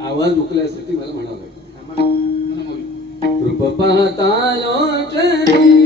आवाज उकल्यासाठी मला म्हणावं लागेल. रूप पाहता लोचनी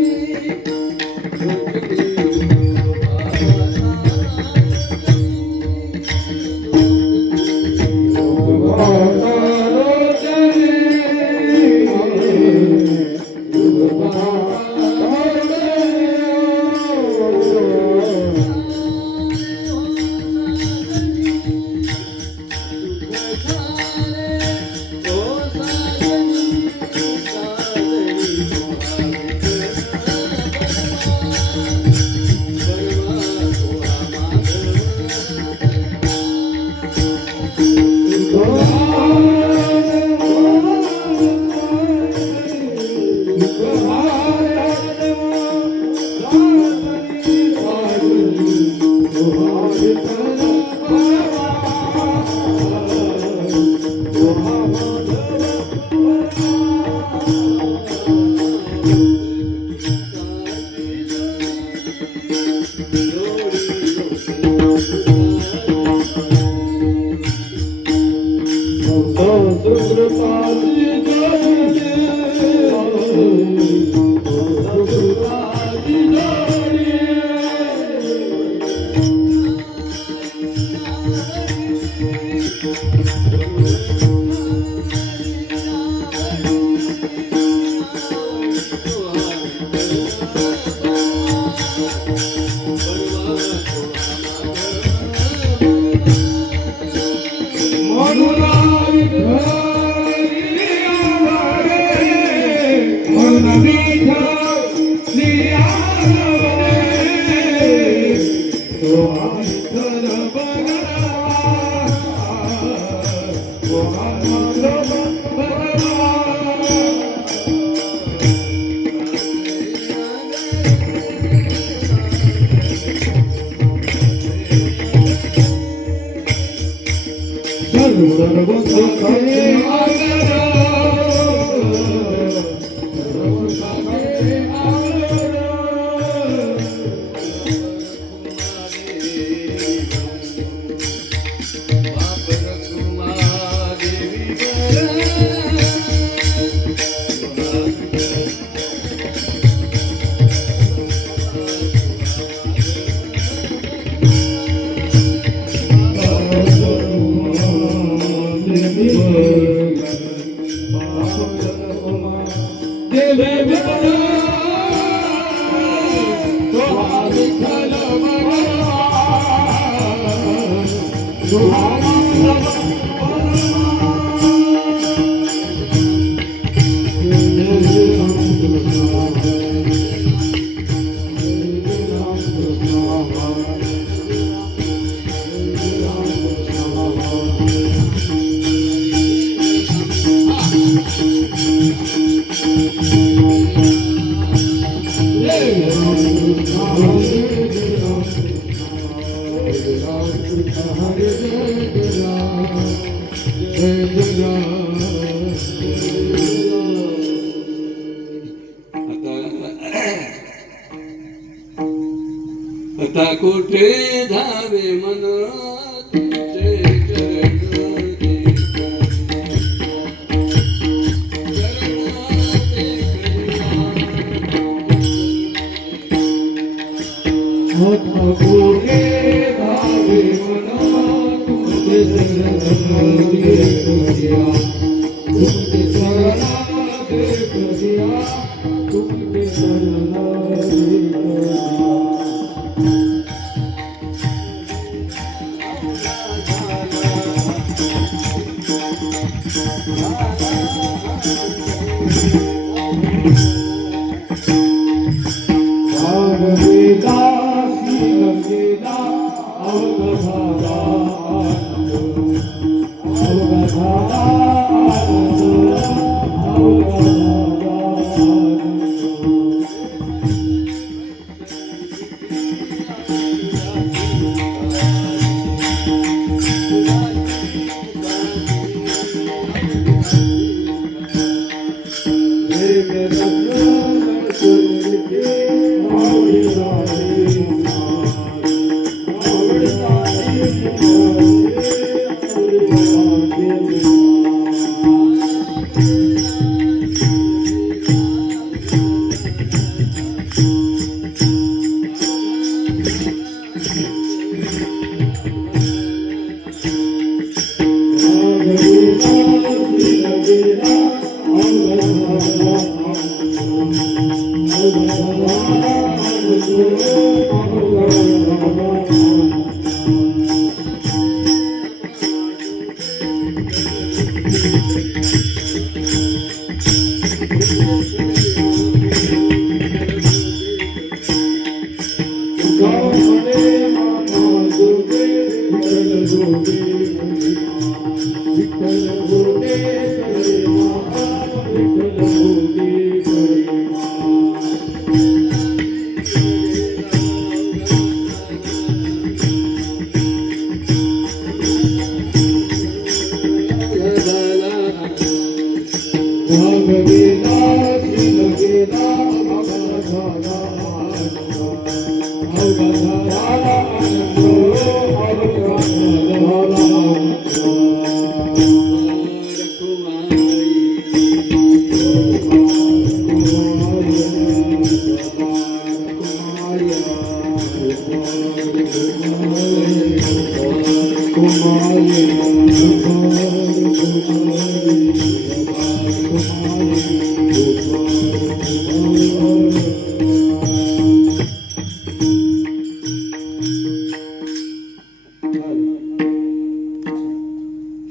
आता कुठे धावे मन तुझे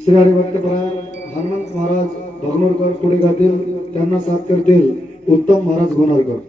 श्री हरिभक्तपरायण हनुमंत महाराज भगनोरकर पुढे गातील, त्यांना साथ करतील उत्तम महाराज गोनारकर.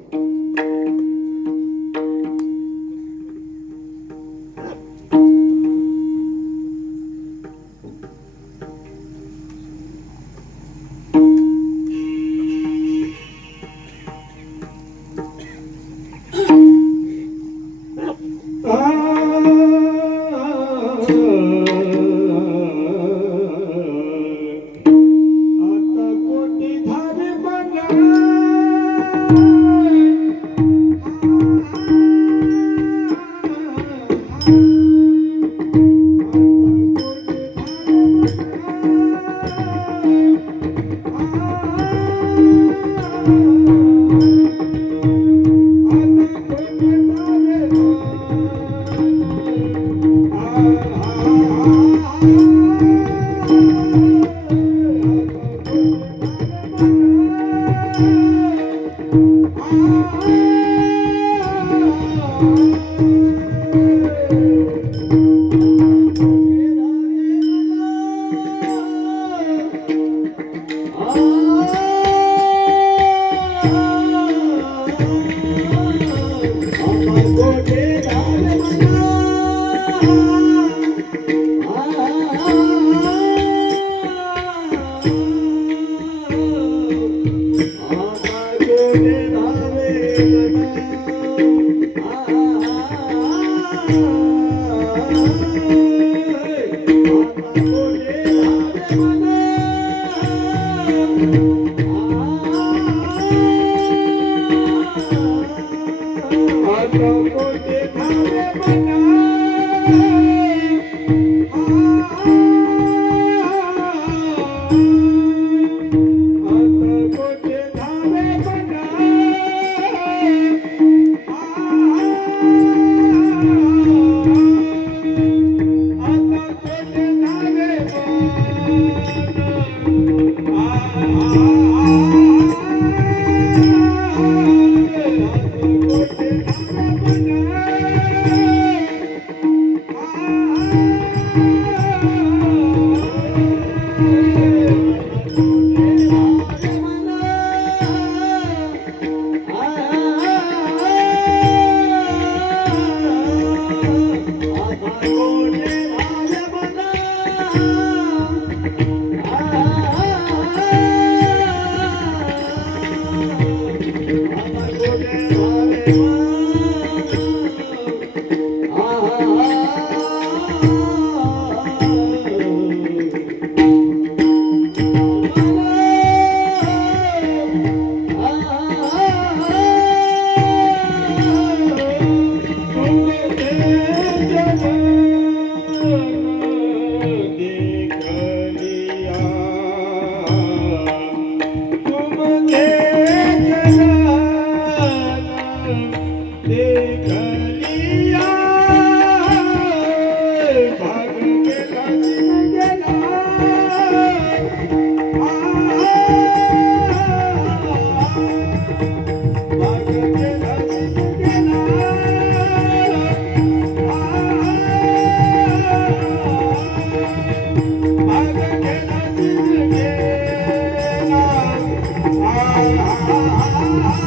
भाग गेला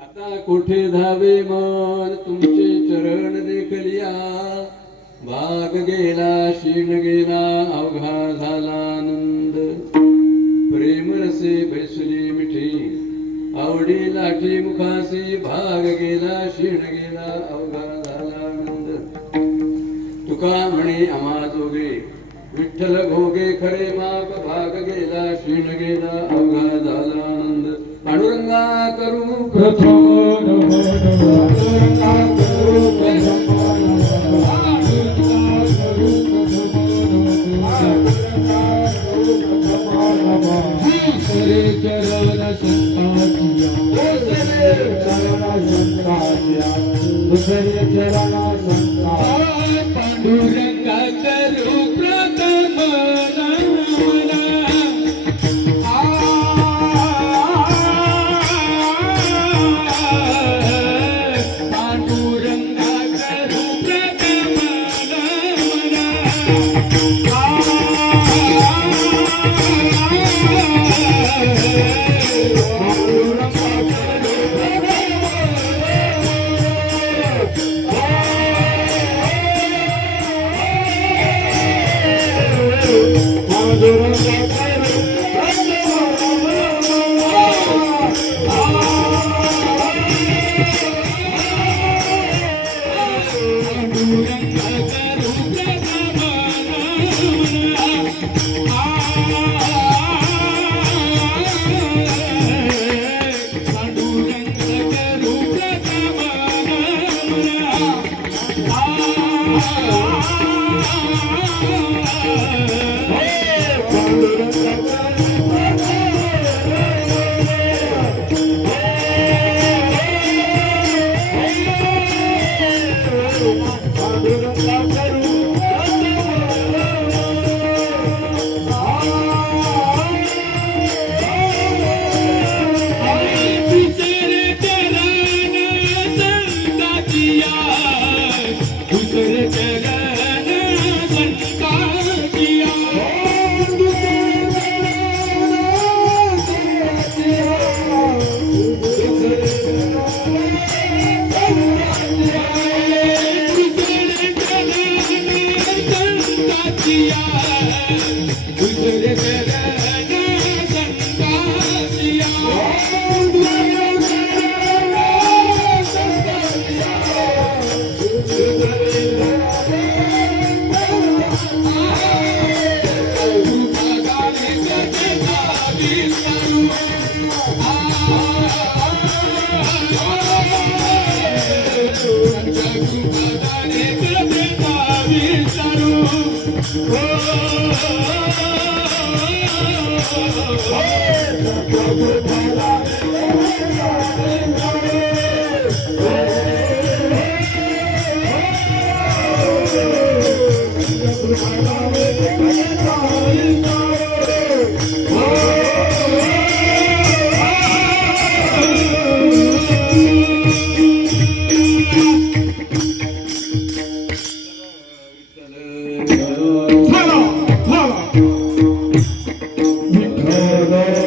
आता कोठे धावे मन तुमचे चरण देखलिया, भाग गेला शीण गेला अवघा झाला आनंद, प्रेम रसे बैसली मिठी आवडी लाठी मुखासी, भाग गेला शीण गेला अवघा झाला आनंद. तुका म्हणे आम्हा जोगे विठ्ठल भोगे खरे माग, भाग गेला शीण गेला अवघा झाला आनंद. पांडुरंगा करू प्रथम पांडुरंगा करू प्रथम नमना. पांडुरंगा करू प्रथम विठ्ठल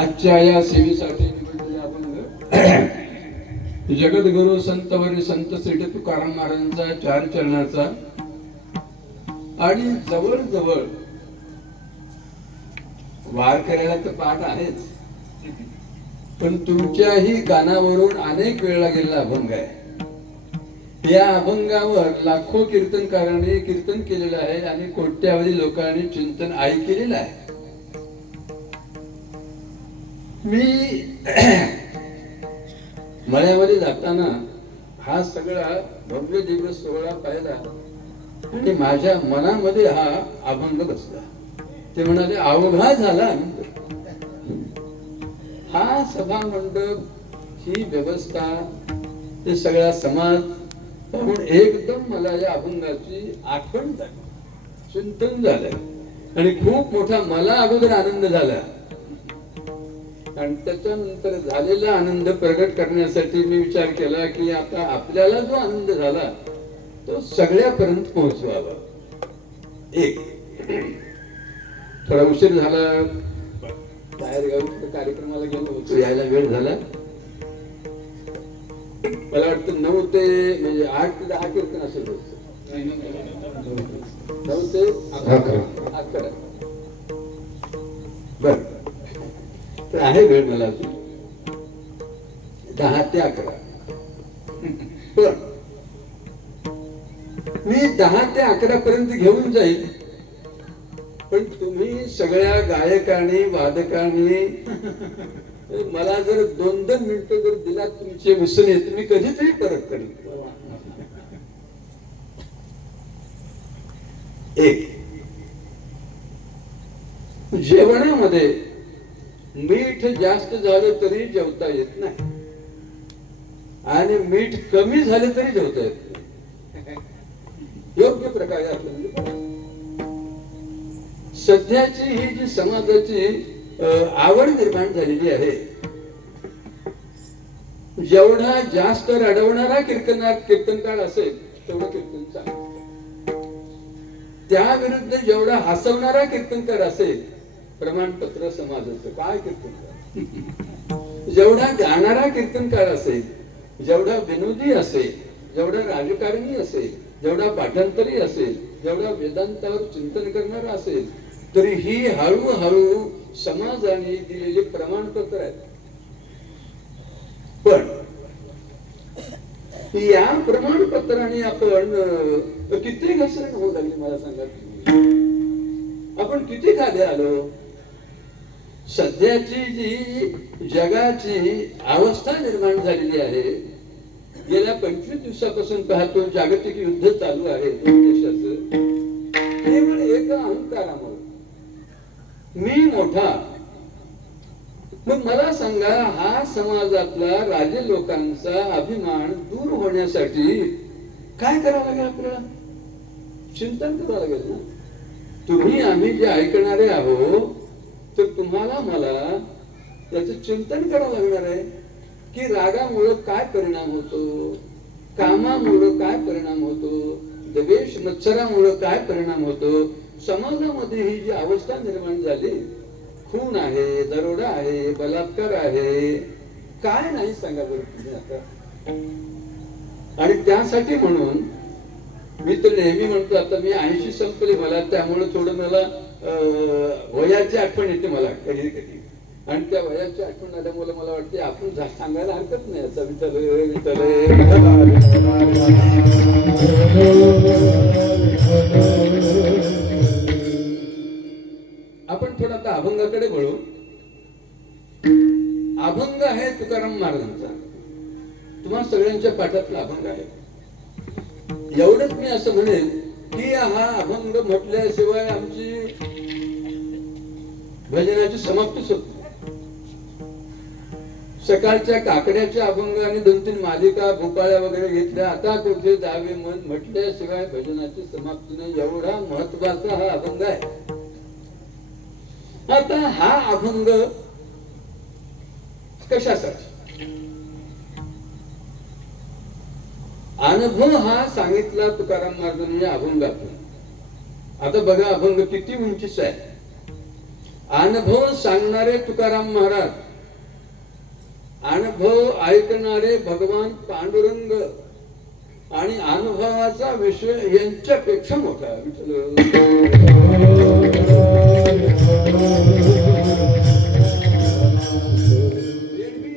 आजच्या या सेवेसाठी निवडलेले अभंग जगद्गुरु संतवरी संत श्री तुकाराम महाराजांचा 4 चरणाचा आणि जवळजवळ वार करायला तर पाठ आहेच, पण तुमच्याही गाण्यावरून अनेक वेळा गेलेला अभंग आहे. या अभंगावर लाखो कीर्तनकारांनी कीर्तन केलेलं आहे आणि कोट्यावधी लोकांनी चिंतन ऐकलेलं आहे. मी मळ्यामध्ये जाताना हा सगळा भव्य दिव्य सोहळा पाहिला आणि माझ्या मनामध्ये हा अभंग बसला. ते म्हणाले अवघा झाला आनंद. हा सभा मंडप, ही व्यवस्था, ते सगळा समाज पाहून एकदम मला या अभंगाची आठवण झाली, चिंतन झालं आणि खूप मोठा मला अगोदर आनंद झाला. आणि त्याच्यानंतर झालेला आनंद प्रगट करण्यासाठी मी विचार केला की आता आपल्याला जो आनंद झाला तो सगळ्यापर्यंत पोहोचवावा. एक थोडा उशीर झाला, बाहेर गावी कार्यक्रमाला गेलो होतो, यायला वेळ झाला. मला वाटतं 9 ते म्हणजे 8 ते 10 कीर्तन असेल, 9 ते 11. बर, तर आहे वेळ मला अजून 10 ते 11. पण मी 10 ते 11 पर्यंत घेऊन जाईल, पण तुम्ही सगळ्या गायकांनी वादकांनी मला जर 2-2 मिनिटं जर दिला तुमचे उसने, तुम्ही कधीतरी परत करेल. एक, जेवणामध्ये मीठ जास्त झालं तरी जेवता येत नाही आणि मीठ कमी झालं तरी जेवता येत नाही. योग्य प्रकारे आपल्याला सध्याची ही जी समाजाची आवड निर्माण झालेली आहे, जेवढा जास्त रडवणारा कीर्तनकार असेल तेवढं कीर्तन चांगलं, त्या विरुद्ध जेवढा हसवणारा कीर्तनकार असेल, प्रमाणपत्र समाजाचं काय कीर्तनकार, जेवढा गाणारा कीर्तनकार असेल, जेवढा विनोदी असेल, जेवढा राजकारणी असेल, जेवढा पाठांतरी असेल, जेवढा वेदांतावर चिंतन करणारा असेल, तरी ही हळूहळू समाजाने दिलेले प्रमाणपत्र आहेत. पण या प्रमाणपत्राने आपण किती घसरण होऊ लागली मला सांगा. आपण किती खाली आलो. सध्याची जी जगाची अवस्था निर्माण झालेली आहे, गेल्या 25 दिवसापासून पाहतो जागतिक युद्ध चालू आहे देशाचं, केवळ एक अहंकारामुळे मी मोठा. मग मला सांगा, हा समाजातला राजे लोकांचा अभिमान दूर होण्यासाठी काय करावं लागेल आपल्याला? चिंतन करावं लागेल ना. तुम्ही आम्ही जे ऐकणारे आहोत, तर तुम्हाला मला याचं चिंतन करावं लागणार आहे की रागामुळं काय परिणाम होतो, कामामुळं काय परिणाम होतो, द्वेष मत्सरामुळं काय परिणाम होतो. समाजामध्ये ही जी अवस्था निर्माण झाली, खून आहे, दरोडा आहे, बलात्कार आहे, काय नाही सांगा बरं तुम्ही आता. आणि त्यासाठी म्हणून मी तर नेहमी म्हणतो, आता मी 80 संपले मला, त्यामुळे थोडं मला वयाची आठवण येते मला कधी कधी. आणि त्या वयाची आठवण आल्यामुळे मला वाटते आपण सांगायला हरकत नाही आता आपण थोडा आता अभंगाकडे वळू. अभंग आहे तुकाराम महाराजांचा. तुम्हा सगळ्यांच्या पाठातला अभंग आहे. एवढंच मी असं म्हणेन की हा अभंग म्हटल्याशिवाय आमची भजनाची समाप्तीच होत नाही. सकाळच्या काकड्याच्या अभंग आणि 2-3 मालिका भोपाळ्या वगैरे घेतल्या. आता कुठे जावे मन म्हटल्याशिवाय भजनाची समाप्ती नाही. एवढा महत्वाचा हा अभंग आहे. आता हा अभंग कशासाठी? अनुभव हा सांगितला तुकाराम महाराजांनी या अभंगातून. आता बघा अभंग किती उंचीचा आहे. अनुभव सांगणारे तुकाराम महाराज, अनुभव ऐकणारे भगवान पांडुरंग आणि अनुभवाचा विषय यांच्यापेक्षा मोठा.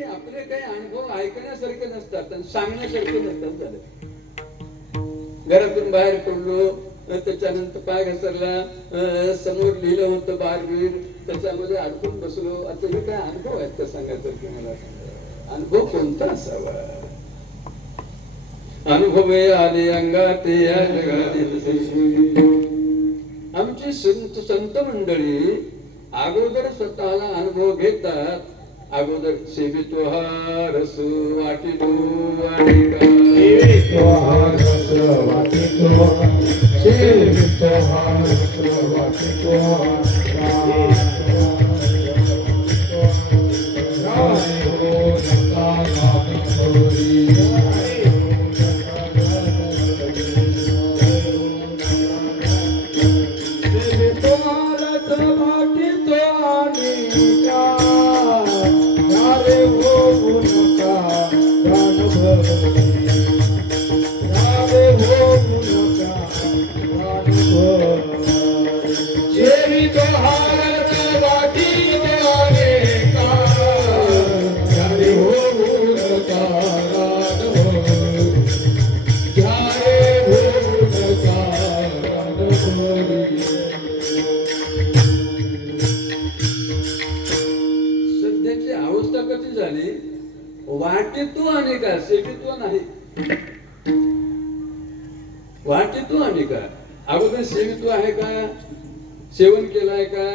आपले काही अनुभव ऐकण्यासारखे नसतात आणि सांगण्यासारखे नसतात. झाले घरातून बाहेर पडलो, त्याच्यानंतर पाय घसरला, समोर लिहिलं होतं बारबीर, त्याच्यामध्ये अडकून बसलो. आता हे काय अनुभव आहेत का सांगायचं? मला सांगा अनुभव कोणता असावा? अनुभवे आले अंगाते या जगात. आमची संत मंडळी अगोदर स्वतःला अनुभव घेतात. अगोदर सेवितो हा रस वाटितो अनेका, सेवितो हा रस वाटितो, सेवितो हा रस वाटितो वाटितो अनेका, सेवितो नाही. वाटितो अनेका. अगोदर सेवितो आहे का? सेवन केलाय का?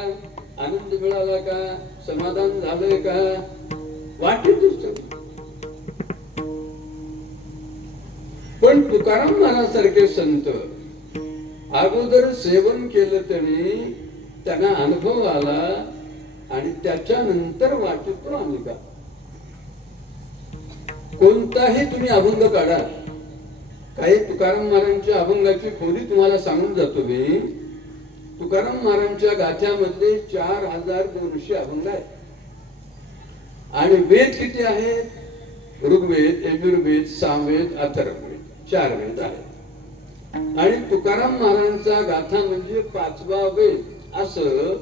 आनंद मिळाला का? समाधान झालंय का? वाटितोच. पण तुकाराम महाराज सारखे संत अगोदर सेवन केलं तरी त्यांना अनुभव आला आणि त्याच्यानंतर वाटितो अनेका. कोणताही तुम्ही अभंग काढा, काही तुकाराम महाराजांच्या अभंगाची खोली तुम्हाला सांगून जातो मी. तुकाराम महाराजांच्या गाथ्यामधले 4200 अभंग आहेत. आणि वेद किती आहेत? ऋग्वेद, यजुर्वेद, सामवेद, अथर्ववेद, 4 वेद आहेत. आणि तुकाराम महाराजांचा गाथा म्हणजे 5वा वेद असं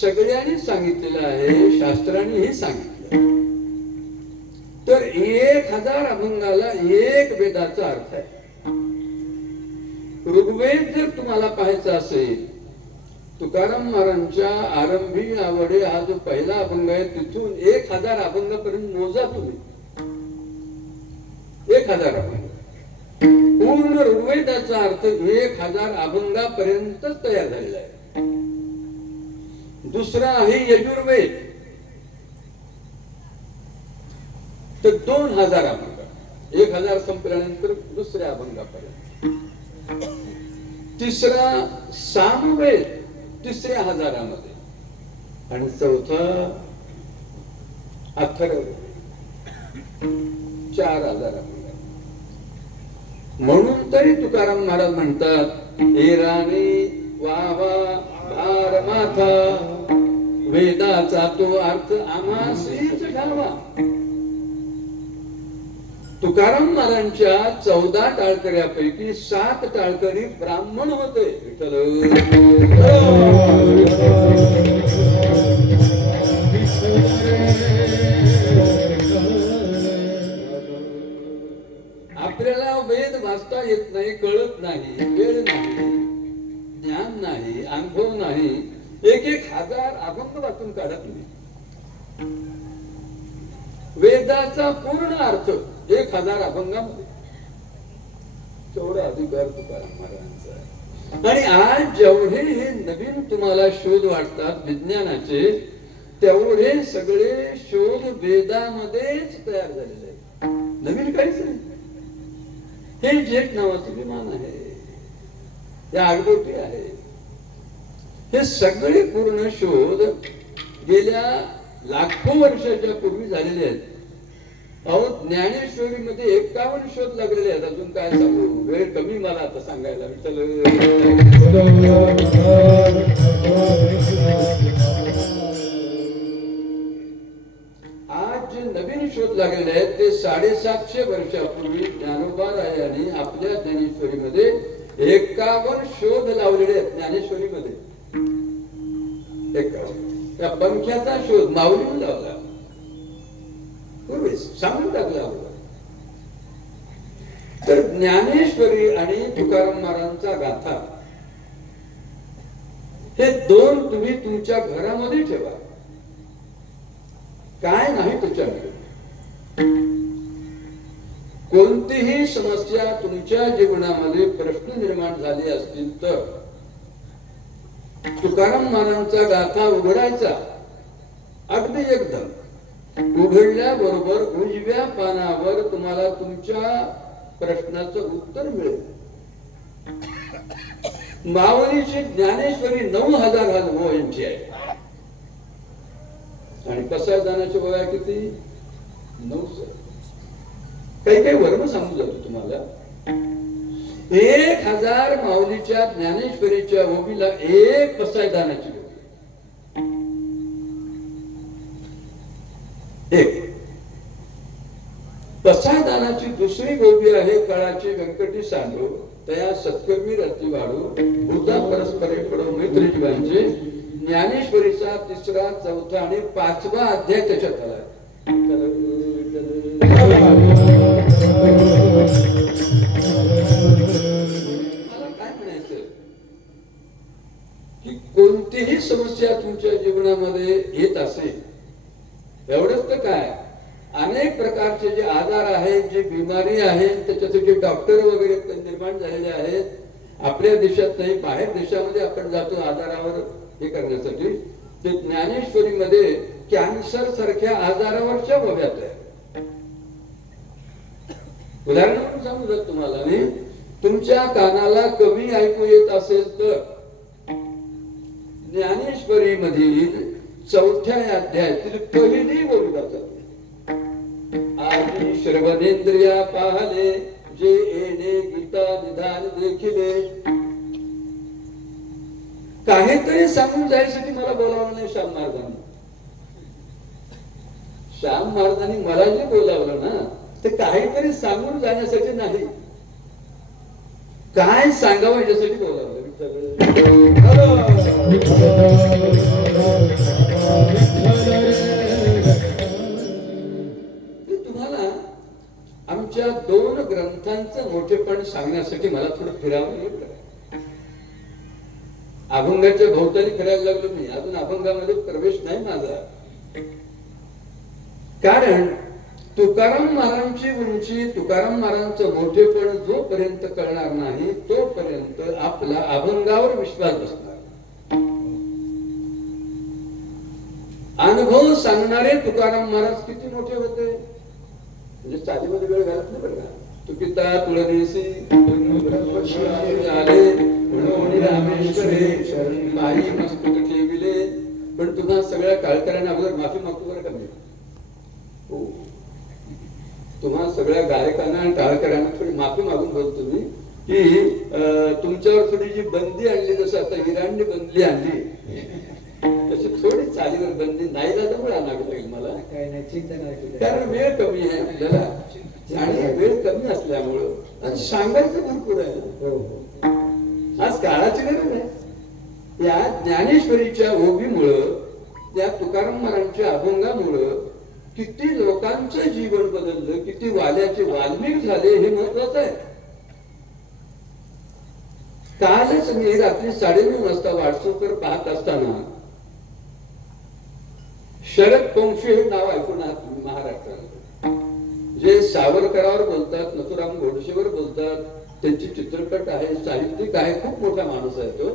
सगळ्यांनी सांगितलेलं आहे, शास्त्रांनीही सांगितलं. तर 1000 अभंगाला एक वेदाचा अर्थ आहे. ऋग्वेद जर तुम्हाला पाहायचा असेल, तुकाराम महाराजांच्या आरंभी आवडे हा जो पहिला अभंग आहे तिथून 1000 अभंगापर्यंत मोजा तुम्ही. 1000 अभंग पूर्ण ऋग्वेदाचा अर्थ 1000 अभंगापर्यंतच तयार झालेला आहे. दुसरा आहे यजुर्वेद, तर 2000 अभंग. 1000 संपल्यानंतर दुसऱ्या अभंगापर्यंत. तिसरा सामवेद, 3ऱ्या हजारामध्ये. आणि चौथा अथर्ववेद, 4000 अभंग. म्हणून तरी तुकाराम महाराज म्हणतात, हे राणी वावा भार माथा, वेदाचा तो अर्थ आम्हासीच घालवा. तुकाराम महाराजांच्या 14 टाळकऱ्यापैकी 7 टाळकरी ब्राह्मण होते. आपल्याला वेद वाचता येत नाही, कळत नाही, वेळ नाही, ज्ञान नाही, अनुभव नाही. 1000 अभंग वाचून काढत नाही. वेदाचा पूर्ण अर्थ 1000 अभंगामध्ये तेवढा अधिकार तुकाराम महाराजांचा आहे. आणि आज जेवढे हे नवीन तुम्हाला शोध वाटतात विज्ञानाचे, तेवढे सगळे शोध वेदामध्येच तयार झालेले आहेत. नवीन काहीच नाही. हे जेट नावाचं विमान आहे, या आगबोटी आहे, हे सगळे पूर्ण शोध गेल्या लाखो वर्षाच्या पूर्वी झालेले आहेत. अहो, ज्ञानेश्वरीमध्ये 51 शोध लागलेले आहेत. अजून काय सांगू, वेळ कमी मला आता सांगायला. आज जे नवीन शोध लागलेले आहेत ते 750 वर्षापूर्वी ज्ञानोबा रायांनी आपल्या ज्ञानेश्वरीमध्ये 51 शोध लावलेले आहेत. ज्ञानेश्वरीमध्ये 51. त्या पंख्याचा शोध माऊलीने लावला, पूर्वी सांगून टाकला. तर ज्ञानेश्वरी आणि तुकाराम महाराजांचा गाथा हे दोन तुम्ही तुमच्या घरामध्ये ठेवा. काय नाही त्याच्यामध्ये. कोणतीही समस्या तुमच्या जीवनामध्ये प्रश्न निर्माण झाले असतील तर तुकाराम महाराजांचा गाथा उघडायचा. अगदी एकदम उघडल्याबरोबर उजव्या पानावर तुम्हाला तुमच्या प्रश्नाचं उत्तर मिळेल. माऊलीची ज्ञानेश्वरी 9000 अनुभवांची आहे. आणि पसायदानाची वया किती? 900. काही काही वर्म सांगू जातो तुम्हाला. 1000 माऊलीच्या ज्ञानेश्वरीच्या ओबीला एक पसायदानाची ओबी. एक पसायदानाची दुसरी गोबी आहे काळाची व्यंकटी सांडू तया सत्कर्मी रती वाढू भूता परस्परे पडो मैत्री जीवांचे. ज्ञानेश्वरीचा 3रा 4था आणि 5वा अध्याय त्याच्यात आला. मला काय म्हणायचं की कोणतीही समस्या तुमच्या जीवनामध्ये येत असेल, एवढंच तर काय, अनेक प्रकारचे जे आजार आहेत, जे बिमारी आहेत, त्याच्यासाठी डॉक्टर वगैरे निर्माण झालेले आहेत. आपल्या देशात नाही, बाहेर देशामध्ये आपण जातो आजारावर हे करण्यासाठी. ते ज्ञानेश्वरीमध्ये कॅन्सर सारख्या आजारावरच्या वव्यात आहे. उदाहरण म्हणून सांगू जर तुम्हाला मी, तुमच्या कानाला कमी ऐकू येत असेल तर ज्ञानेश्वरी मधील 4थ्या अध्यायातील पहिली ओवी वाचा. आधी श्रवणेंद्रिया पाहले जे येणे गीता निधान देखिले. काहीतरी सांगून जायसाठी मला बोलावलं नाही श्याम महाराजांनी. श्याम महाराजांनी मला जे बोलावलं ना ते काहीतरी सांगून जाण्यासाठी नाही, काय सांगावं याच्यासाठी बोलावलं. तुम्हाला आमच्या 2 ग्रंथांचं मोठेपण सांगण्यासाठी मला थोडं फिरावं लागलं. अभंगाच्या भोवताली फिरायला लागलो मी. अजून अभंगामध्ये प्रवेश नाही माझा. कारण तुकाराम महाराजांची उंची, तुकाराम महाराजांचं मोठेपण जोपर्यंत कळणार नाही तोपर्यंत आपला अभंगावर विश्वास बसणार. अनुभव सांगणारे तुकाराम महाराज किती मोठे होते, म्हणजे चालीमध्ये वेळ घालत नाही बरं का. तुकिता तुळदेसी आले म्हणून रामेश्वरे शरण बाई मस्तक ठेविले. पण तुम्हा सगळ्या काळकऱ्यांना अगोदर माफी मागतो बरं का मी. हो, तुम्हा सगळ्या गायकांना आणि टाळकऱ्यांना थोडी माफी मागून बोलतो मी की तुमच्यावर थोडी जी बंदी आणली, जसं आता इराणने बंदी आणली तशी थोडी चालीवर बंदी नाही झालं पण आणावी लागेल मला. कारण वेळ कमी आहे आपल्याला आणि वेळ कमी असल्यामुळं आणि सांगायचं भरपूर आहे. आज काळाची गरज आहे. या ज्ञानेश्वरीच्या ओबीमुळं, त्या तुकाराम महाराजांच्या अभंगामुळं किती लोकांचं जीवन बदललं, किती वाल्याचे वाल्मिक झाले हे महत्वाचं आहे. कालच मी रात्री 9:30 वाजता व्हॉट्सअपवर पाहत असताना शरद पोंक्षे हे नाव ऐकून आहात तुम्ही महाराष्ट्रात, जे सावरकरावर बोलतात, नथुराम गोडसेवर बोलतात, त्यांची चित्रपट आहे, साहित्यिक आहे, खूप मोठा माणूस आहे तो.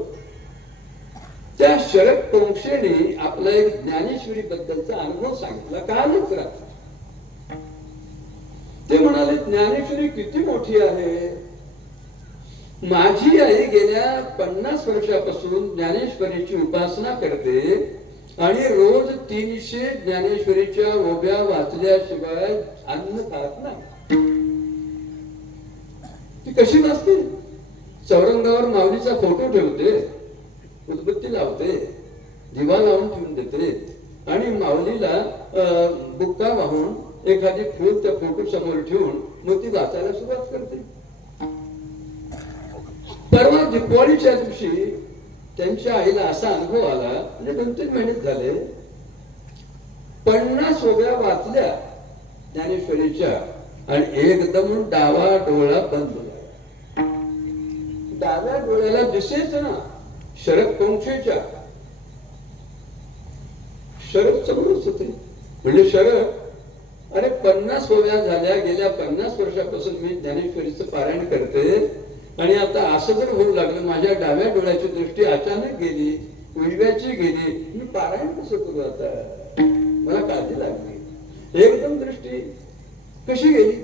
त्या शरद पोंक्षेने आपला एक ज्ञानेश्वरी बद्दलचा अनुभव सांगितला कालच रात्री. ते म्हणाले ज्ञानेश्वरी किती मोठी आहे. माझी आई गेल्या 50 वर्षापासून ज्ञानेश्वरीची उपासना करते आणि रोज 300 ज्ञानेश्वरीच्या ओव्या वाचल्याशिवाय अन्न खात नाही. ती कशी वाचते? चौरंगावर माऊलीचा फोटो ठेवते, उदबत्ती लावते, दिवा लावून ठेवून देते आणि माऊलीला बुक्का वाहून एखादी फूल त्या फोटो समोर ठेवून मग ती वाचायला सुरुवात करते. परवा दिवाळीच्या दिवशी त्यांच्या आईला असा अनुभव आला, म्हणजे 2-3 महिने झाले, 50 ओव्या वाचल्या ज्ञानेश्वरीच्या आणि एकदम डावा डोळा बंद झाला. डाव्या डोळ्याला दिसेच ना शरद पोंक्षेच्या. शरद समोरच होते. म्हणजे शरद, अरे 50 ओव्या झाल्या, गेल्या 50 वर्षापासून मी ज्ञानेश्वरीचं पारायण करते आणि आता असं जर होऊ लागलं, माझ्या डाव्या डोळ्याची दृष्टी अचानक गेली, उजव्याची गेली, मी पारायण कसं करू आता? मला काळजी लागली. एकदम दृष्टी कशी गेली?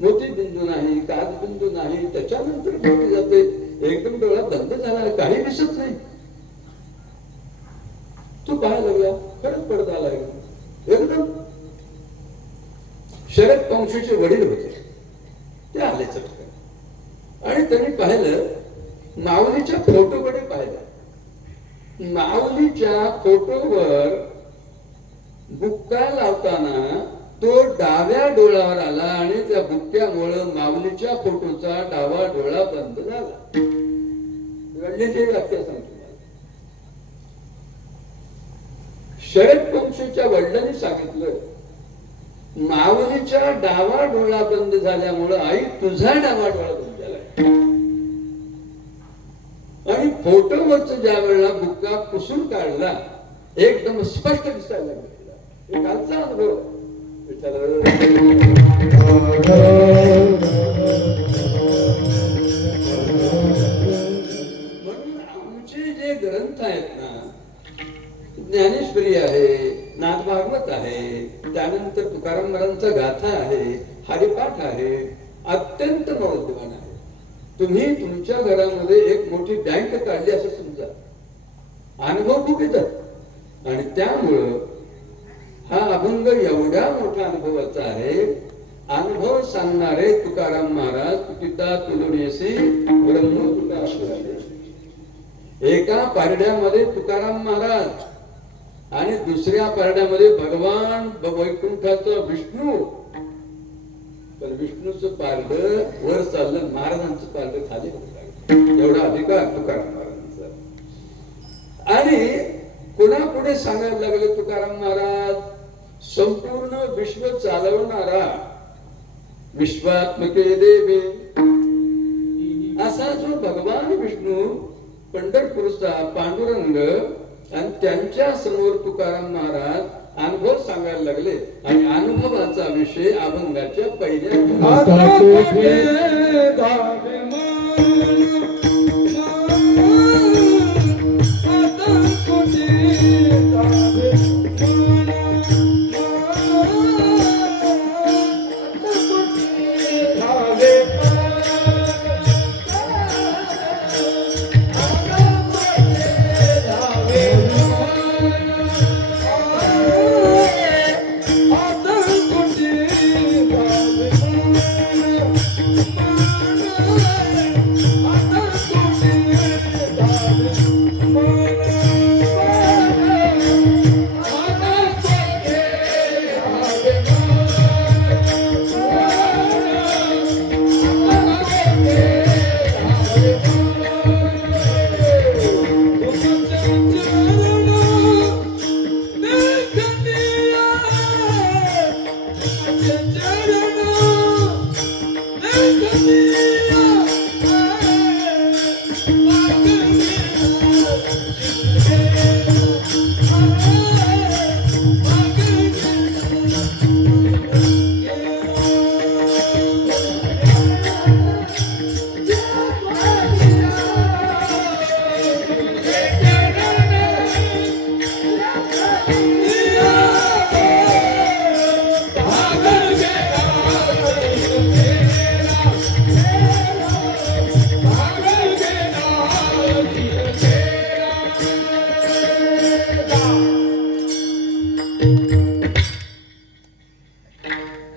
मोती बिंदू नाही, काज बिंदू नाही, त्याच्यानंतर मोती जाते, एकदम डोळा बंद झाला, काही दिसत नाही. तो पाहायला लागला, खरंच पडदा लागला एकदम. शरद पोंक्षेचे वडील होते, ते आले चटकन आणि त्यांनी पाहिलं, माऊलीच्या फोटोकडे पाहिलं. माऊलीच्या फोटोवर बुक्का लावताना तो डाव्या डोळ्यावर आला आणि त्या बुक्क्यामुळे माऊलीच्या फोटोचा डावा डोळा बंद झाला. घडलेले वाक्य सांगतो. शरद पोंक्षेच्या वडिलांनी सांगितलं, माऊलीच्या डावा डोळा बंद झाल्यामुळं आई तुझा डावा डोळा बंद झाला. आणि फोटोवरच ज्या वेळेला बुक्का पुसून काढला, एकदम स्पष्ट दिसायला लागला. एक कालचा अनुभव. म्हणून आमचे जे ग्रंथ आहेत ना, ज्ञानेश्वरी आहे, नाथ भागवत आहे, त्यानंतर तुकाराम महाराजांचा गाथा आहे, हरिपाठ आहे, अत्यंत मौल्यवान आहे. तुम्ही तुमच्या घरामध्ये एक मोठी बँक काढली असं समजा. अनुभव खूप येतात आणि त्यामुळं हा अभंग एवढ्या मोठ्या अनुभवाचा आहे. अनुभव सांगणारे तुकाराम महाराज, तुकिता तुलनेसी ब्रह्म तुका असुराले. एका पारड्यामध्ये तुकाराम महाराज आणि दुसऱ्या पारड्यामध्ये भगवान वैकुंठाचा विष्णू. पण विष्णूचं पारड वर चाललं, महाराजांचं पारड खाली होतं. एवढा अधिकार तुकाराम महाराजांचा. आणि कोणापुढे सांगायला लागले तुकाराम महाराज? संपूर्ण विश्व चालवणारा विश्वात्मके देवे असा जो भगवान विष्णू, पंढरपूरचा पांडुरंग, आणि त्यांच्या समोर तुकाराम महाराज अनुभव सांगायला लागले. आणि अनुभवाचा विषय अभंगाच्या पहिल्या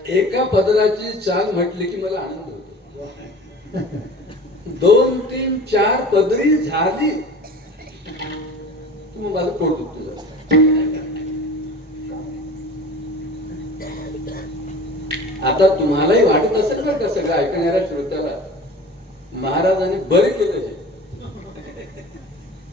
एका पदराची चाल म्हटली की मला आनंद होतो. 2, 3, 4 पदरी झाली मग माझं पोट दुखतं. आता तुम्हालाही वाटत असेल बरं का सगळं ऐकणाऱ्या श्रोत्याला महाराजांनी बरे केलं हे.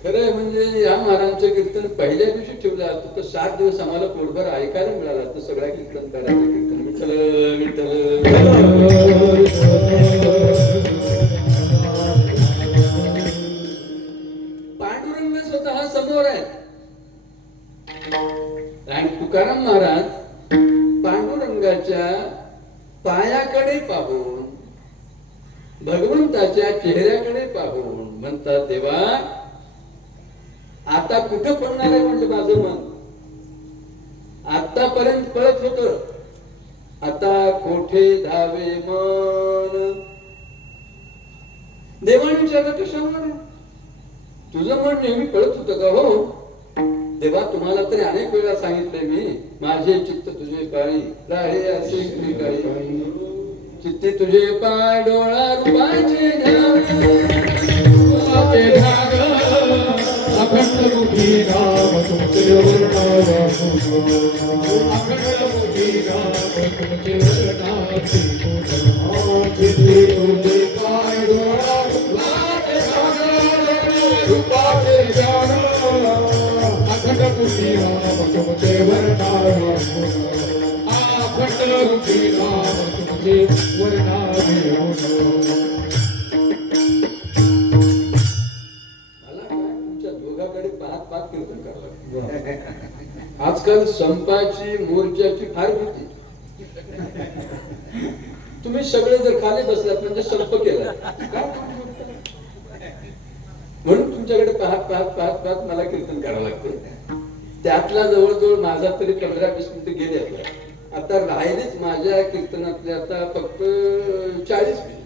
खरं आहे म्हणजे या महाराजांचं कीर्तन पहिल्या दिवशी ठेवलं असतं तर 7 दिवस आम्हाला पोटभर ऐकायला मिळालं असतं. सगळ्या कीर्तन करायचं कीर्तन विठ्ठल विठ्ठल. पांडुरंग स्वतः समोर आहे आणि तुकाराम महाराज पांडुरंगाच्या पायाकडे पाहून भगवंताच्या चेहऱ्याकडे पाहून म्हणतात देवा आता कुठं पडणार आहे म्हणजे माझं मन. आतापर्यंत पळत होत आता कोठे धावे मन. देवाने विचारलं कशावर तुझं मन नेहमी पळत होतं का. हो देवा तुम्हाला तरी अनेक वेळा सांगितले मी माझे चित्त तुझे पाळी राहे असे काळी. चित्ते तुझे पाय डोळा रूपाचे अखंड मुठी राम तुमचे वर्णावा अखंड मुठी राम तुमचे वर्णाची चित्ते तुझे पाय डोळा रूपाचे जाण अखंड मुठी राम तुमचे वर्णावा अखंड मुठी राम तुमचे वर्णावे. पाहत कीर्तन करावं. आजकाल संपाची मोर्चाची फार भीती. तुम्ही सगळे जर खाली बसलात म्हणजे संप केला म्हणून तुमच्याकडे पाहत पाहत पाहत पाहत मला कीर्तन करावं लागतं. त्यातला जवळजवळ माझा तरी 15-20 मिनिटं गेले. आता राहिलेच माझ्या कीर्तनातले आता फक्त 40 मिनिट.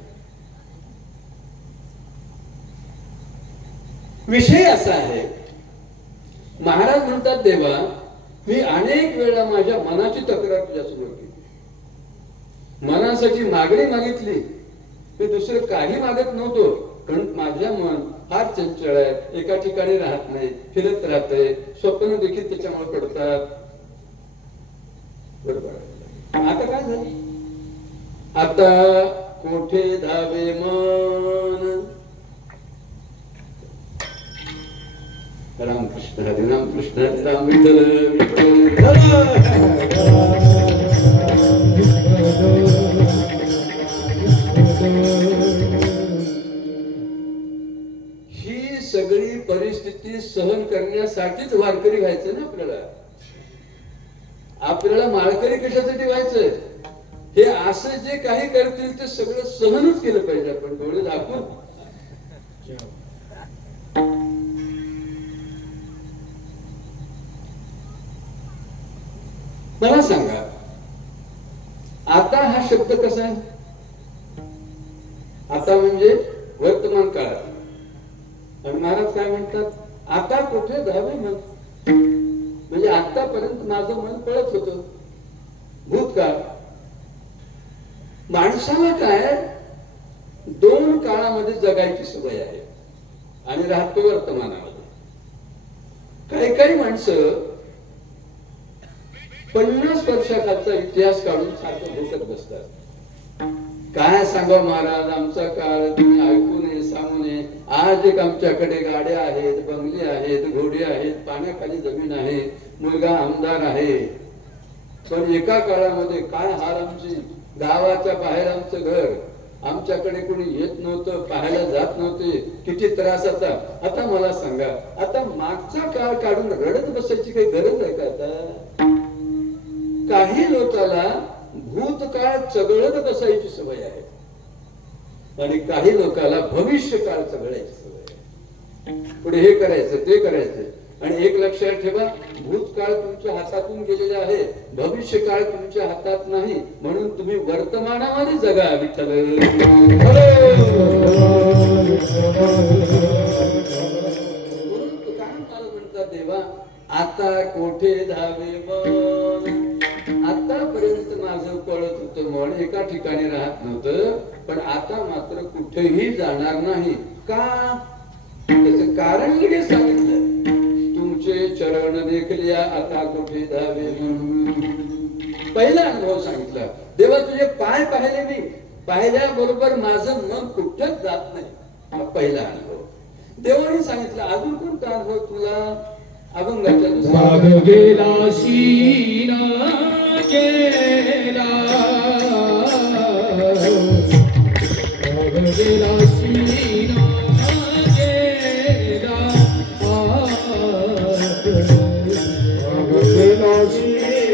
विषय असा आहे महाराज म्हणतात देवा मी अनेक वेळा माझ्या मनाची तक्रार तुझ्यासमोर केली. मनासाठी मागणी मागितली. मी दुसरं काही मागत नव्हतो पण माझ्या मन फार चंचल आहे. एका ठिकाणी राहत नाही फिरत राहते. स्वप्न देखील त्याच्यामुळे पडतात. बरोबर आता काय झालं. आता कोठे धावे मन. रामकृष्ण हरी रामकृष्ण हरी राम विठ्ठल ही सगळी परिस्थिती सहन करण्यासाठीच वारकरी व्हायचं ना आपल्याला. आपल्याला माळकरी कशासाठी व्हायचंय. हे असं जे काही करतील ते सगळं सहनच केलं पाहिजे. आपण डोळे झाकून मला सांगा आता हा शब्द कसा आहे. आता म्हणजे वर्तमान काळात. आणि महाराज काय म्हणतात आता कुठे धावे मन. म्हणजे आतापर्यंत माझं मन पळत होतं. भूतकाळ. माणसाला काय 2 काळामध्ये जगायची सवय आहे आणि राहतो वर्तमानामध्ये. काही काही माणसं 50 वर्षाखालचा इतिहास काढून सारखं भोगत बसतात. काय सांगा महाराज आमचा काळ तुम्ही ऐकू नये सांगू नये. आज एक आमच्याकडे गाड्या आहेत बंगले आहेत घोडे आहेत पाण्याखाली जमीन आहे मुलगा आमदार आहे. पण एका काळामध्ये काय हाल आमची. गावाच्या बाहेर आमचं घर. आमच्याकडे कोणी येत नव्हतं पाहायला जात नव्हते. किती त्रास आता. आता मला सांगा आता मागचा काळ काढून रडत बसायची काही गरज आहे का. आता काही लोकांना भूतकाळ चघळत बसायची सवय आहे आणि काही लोकांना भविष्यकाळ चघळायची सवय आहे. पुढे हे करायचं ते करायचं. आणि एक लक्षात ठेवा भूतकाळ तुमच्या हातातून गेलेला आहे भविष्यकाळ तुमच्या हातात नाही. म्हणून तुम्ही वर्तमानामध्ये जगा विठ्ठल. म्हणून तुकाराम महाराज म्हणतात देवा आता कोठे धावे मन. आतापर्यंत माझं पळत होतं मन, एका ठिकाणी राहत नव्हतं, पण आता मात्र कुठेही जाणार नाही. का? त्याचं कारण लगेच सांगितलं. तुमचे चरण देखलिया आता कुठे धावे. पहिला अनुभव सांगितला. देवा तुझे पाय पाहिले मी, पाहिल्याबरोबर माझं मन कुठंच जात नाही. हा पहिला अनुभव. देवाने सांगितलं अजून कोणता अनुभव तुला? अभंगाच्या वाघ गेला शीना गेला, वाघ गेला शीना गेला, वाघ गेला शीना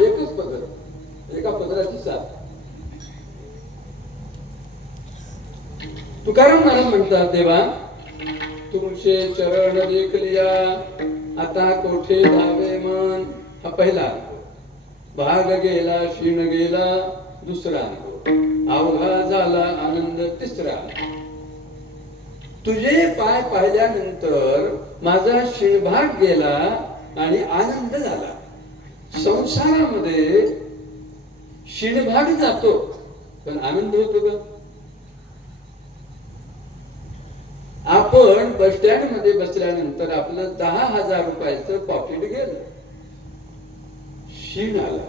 एकच पदर, एका पदराची साथ. तुकाराम महाराज म्हणतात देवा तुमचे चरण देखलिया आता कोठे धावे मन. हा पहिला भाग गेला क्षीण गेला. दुसरा अवघा झाला आनंद. तिसरा तुझे पाय पाहिल्यानंतर माझा क्षीणभाग गेला आणि आनंद झाला. संसारामध्ये क्षीणभाग जातो पण आनंद होतो का? आपण बस स्टँड मध्ये बसल्यानंतर आपलं 10,000 रुपयाचं पॉकेट गेलं, क्षीण आला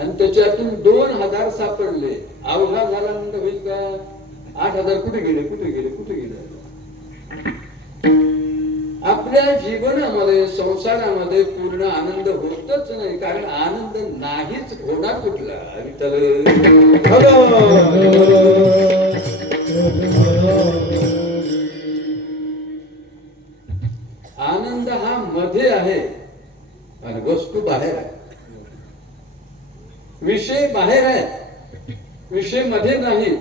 आणि त्याच्यातून 2,000 सापडले. अवघा झाल्यानंतर होईल का? 8,000 कुठे गेले कुठे गेले कुठे गेले? आपल्या जीवनामध्ये संसारामध्ये पूर्ण आनंद होतच नाही, कारण आनंद नाहीच होणार कुठला. आनंद हा मध्ये आहे आणि वस्तू बाहेर आहे. विषय बाहेर आहे, विषय मध्ये नाही.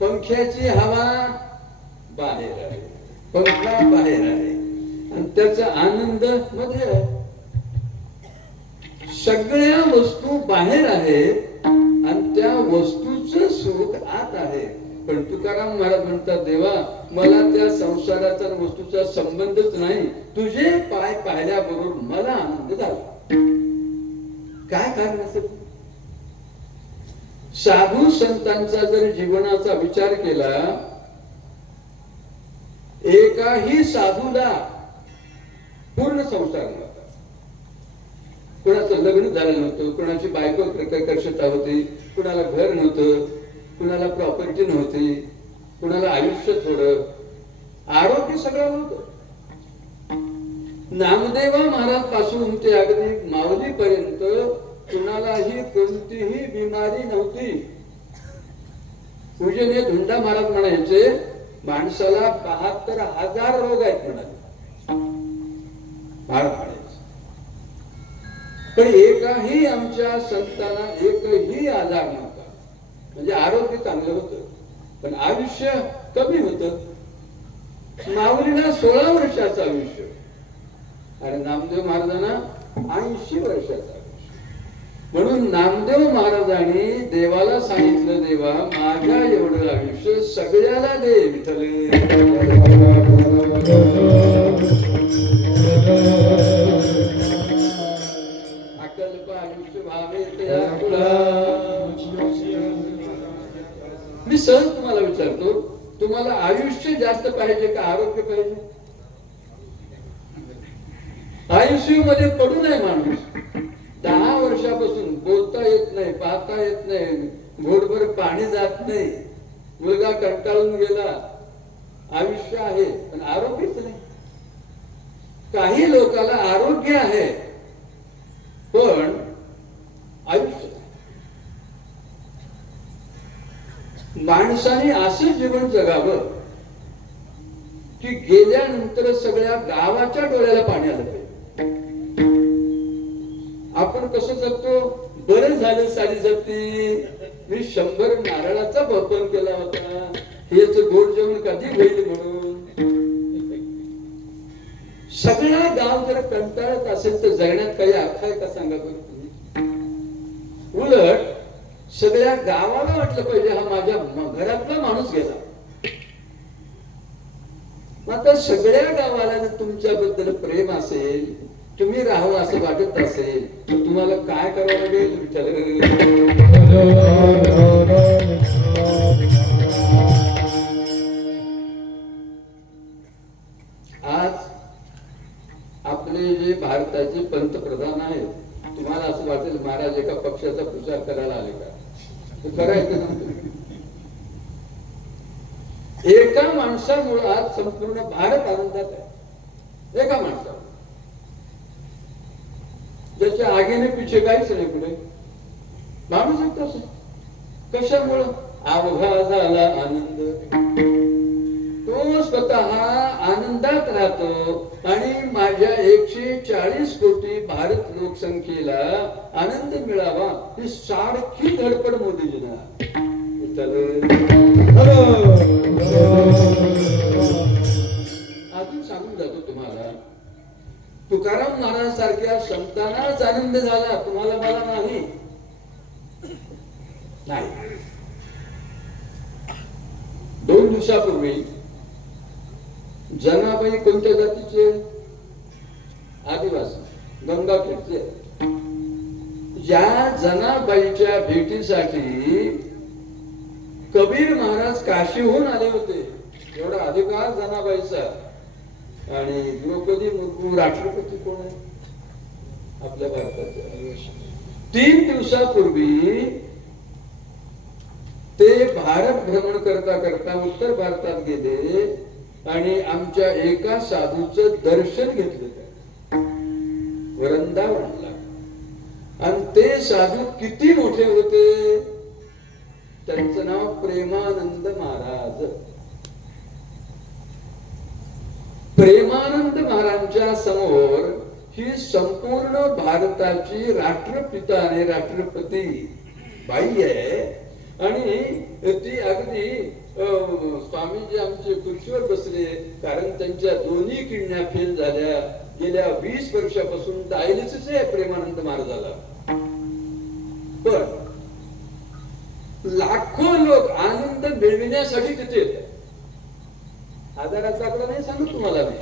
पंख्याची हवा बाहेर आहे, पंखा बाहेर आहे आणि त्याचा आनंद मध्ये आहे. सगळ्या वस्तू बाहेर आहेत आणि त्या वस्तूचं सुख आत आहे. पण तुकाराम महाराज म्हणतात देवा मला त्या संसाराचा वस्तूचा संबंधच नाही. तुझे पाय पाहिल्याबरोबर मला आनंद झाला. काय कारण असेल? साधू संतांचा जर जीवनाचा विचार केला, एकाही साधूला पूर्ण संसार नव्हता. कुणाचं लग्न झालं नव्हतं, कुणाची बायको कर्कशता होती, कुणाला घर नव्हतं, कुणाला प्रॉपर्टी नव्हती, कुणाला आयुष्य थोडं, आरोग्य सगळं नव्हतं. नामदेवा महाराज पासून ते अगदी माऊली पर्यंत कुणालाही कोणतीही बिमारी नव्हती. पूजनीय धुंडा महाराज म्हणायचे माणसाला 72,000 रोग आहेत म्हणाले. पण एकाही आमच्या संतांना एकही आजार नव्हता. म्हणजे आरोग्य चांगलं होतं पण आयुष्य कमी होतं. माऊलीला 16 वर्षाचं आयुष्य आणि नामदेव महाराजांना 80 वर्षाचं आयुष्य. म्हणून नामदेव महाराजांनी देवाला सांगितलं, देवा माझ्या एवढं आयुष्य सगळ्याला दे विठ्ठल. अकल्प आयुष्य भावे तया तुला. मी सहज तुम्हाला विचारतो, तुम्हाला आयुष्य जास्त पाहिजे का आरोग्य पाहिजे? आयुष्य मध्ये पडू नये माणूस. 10 वर्षापासून बोलता येत नाही, पाहता येत नाही, घोटभर पाणी जात नाही, मुलगा कंटाळून गेला, आयुष्य आहे पण आरोग्यच नाही. काही लोकांना आरोग्य आहे पण आयुष्य. माणसाने असं जीवन जगावं की गेल्यानंतर सगळ्या गावाच्या डोळ्याला पाणी आलं पाहिजे. आपण कसं जगतो? बरं झालं साडी जगती, मी 100 नारळाचा बपन केला होता, हेच गोड जेवण कधी होईल म्हणून. सगळा गाव जर कंटाळत असेल तर जगण्यात काही अर्थ आहे का सांगा बरं तुम्ही? उलट सगळ्या गावाला वाटलं पाहिजे हा माझ्या घरातला माणूस गेला. आता सगळ्या गावाला जर तुमच्याबद्दल प्रेम असेल, तुम्ही राहावं असं वाटत असेल तर तुम्हाला काय करावं लागेल विचार. आज आपले जे भारताचे पंतप्रधान आहेत, तुम्हाला असं वाटेल महाराज एका पक्षाचा प्रचार करायला आले का? करायचं नव्हतं. एका माणसामुळे आज संपूर्ण भारत आनंदात आहे. एका माणसामुळे. ज्याच्या आगीने पिछे काहीच नाही पुढे माणूस एकटाच. कशामुळं? अवघा झाला आनंद. तो स्वतः आनंदात राहतो आणि माझ्या 140 कोटी भारत लोकसंख्येला आनंद मिळावा ही सारखी धडपड मोदीजींना. अजून सांगून जातो तुम्हाला, तुकाराम महाराज सारख्या संतांनाच आनंद झाला, तुम्हाला मला नाही. 2 दिवसापूर्वी जनाबाई कोणत्या जातीचे? आदिवासी, गंगाखेडचे. या जनाबाईच्या भेटीसाठी कबीर महाराज काशीहून आले होते. एवढा अधिकार जनाबाईचा. आणि द्रौपदी मुर्मू राष्ट्रपती कोण आहे आपल्या भारताचे? 3 दिवसापूर्वी ते भारत भ्रमण करता करता उत्तर भारतात गेले आणि आमच्या एका साधूचं दर्शन घेतलं वृंदावनला. आणि ते साधू किती मोठे होते? त्यांचं नाव प्रेमानंद महाराज. प्रेमानंद महाराजांच्या समोर ही संपूर्ण भारताची राष्ट्रपिता आणि राष्ट्रपती बाई आहे. आणि ती अगदी स्वामीजी आमचे खुर्चीवर बसले, कारण त्यांच्या दोन्ही किडन्या फेल झाल्या. गेल्या 20 वर्षापासून डायलिसिस आहे प्रेमानंद महाराजाला. पण लाखो लोक आनंद मिळविण्यासाठी तिथे येतात. आजाराचा आकडा नाही सांगू तुम्हाला मी.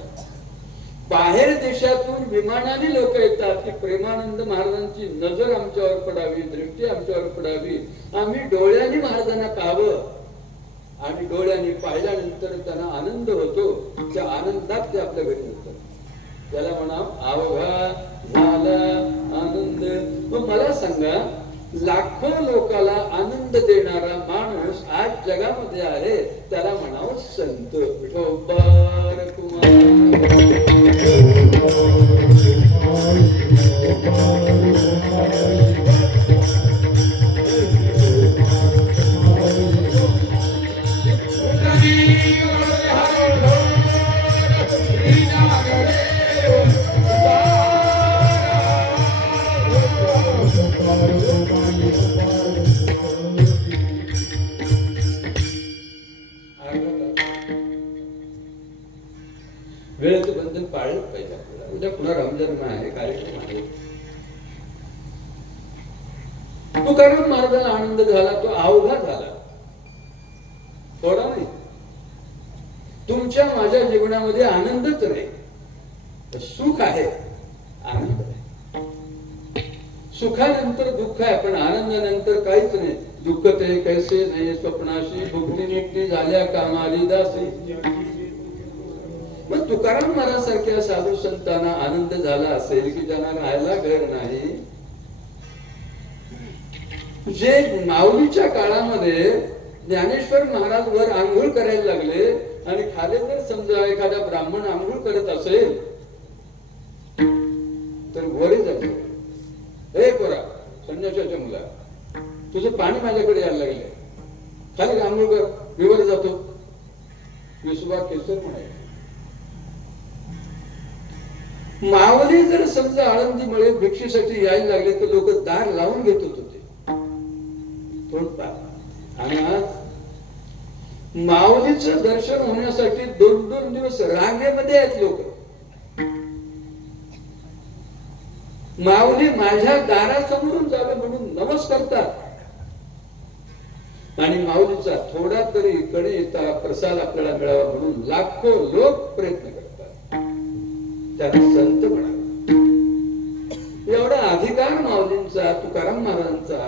बाहेर देशातून विमानाने लोक येतात की प्रेमानंद महाराजांची नजर आमच्यावर पडावी, दृष्टी आमच्यावर पडावी, आम्ही डोळ्यांनी महाराजांना पाहावं. आणि डोळ्यांनी पाहिल्यानंतर त्यांना आनंद होतो. त्या आनंदात ते आपल्या घरी होतात. त्याला म्हणा अवघा झाला आनंद. मग मला सांगा, लाखो लोकाला आनंद देणारा माणूस माणूस आज जगामध्ये आहे त्याला म्हणावं संत. विठोबार कुमार वेळेचं बंधन पाळलं पाहिजे आपल्याला. उद्या पुन्हा रामजन्म आहे, कार्यक्रम आहे. तुकाराम महाराजांना आनंद झाला, तो अवघा झाला, थोडा नाही. तुमच्या माझ्या जीवनामध्ये आनंदच नाही, सुख आहे, आनंद आहे. सुखानंतर दुःख आहे, पण आनंदानंतर काहीच नाही. दुःख ते कैसे नाही स्वप्नाशी, भुक्ती मुक्ती झाल्या कामाली दासी. मग तुकाराम महाराज सारख्या साधू संतांना आनंद झाला असेल की ज्यांना राहायला घर नाही, जे माऊलीच्या काळामध्ये ज्ञानेश्वर महाराज वर आंघोळ करायला लागले आणि खाली जर समजा एखादा ब्राह्मण आंघोळ करत असेल तर वरी जातो, हे पोरा संन्यासाच्या मुला, तुझं पाणी माझ्याकडे यायला लागले, खाली आंघोळ कर. विवर जातो, विसुबा केसर म्हणाय. माऊली जर समजा आळंदीमुळे भिक्षेसाठी यायला लागले तर लोक दार लावून घेत होते. आणि आज माऊलीचं दर्शन होण्यासाठी 2-2 दिवस रांगेमध्ये आहेत लोक. माऊली माझ्या दारासमोरून जावे म्हणून नमस्कारतात आणि माऊलीचा थोडा तरी कडे प्रसाद आपल्याला मिळावा म्हणून लाखो लोक प्रयत्न करतात. त्यांना संत म्हणा. एवढा अधिकार माऊलींचा, तुकाराम महाराजांचा.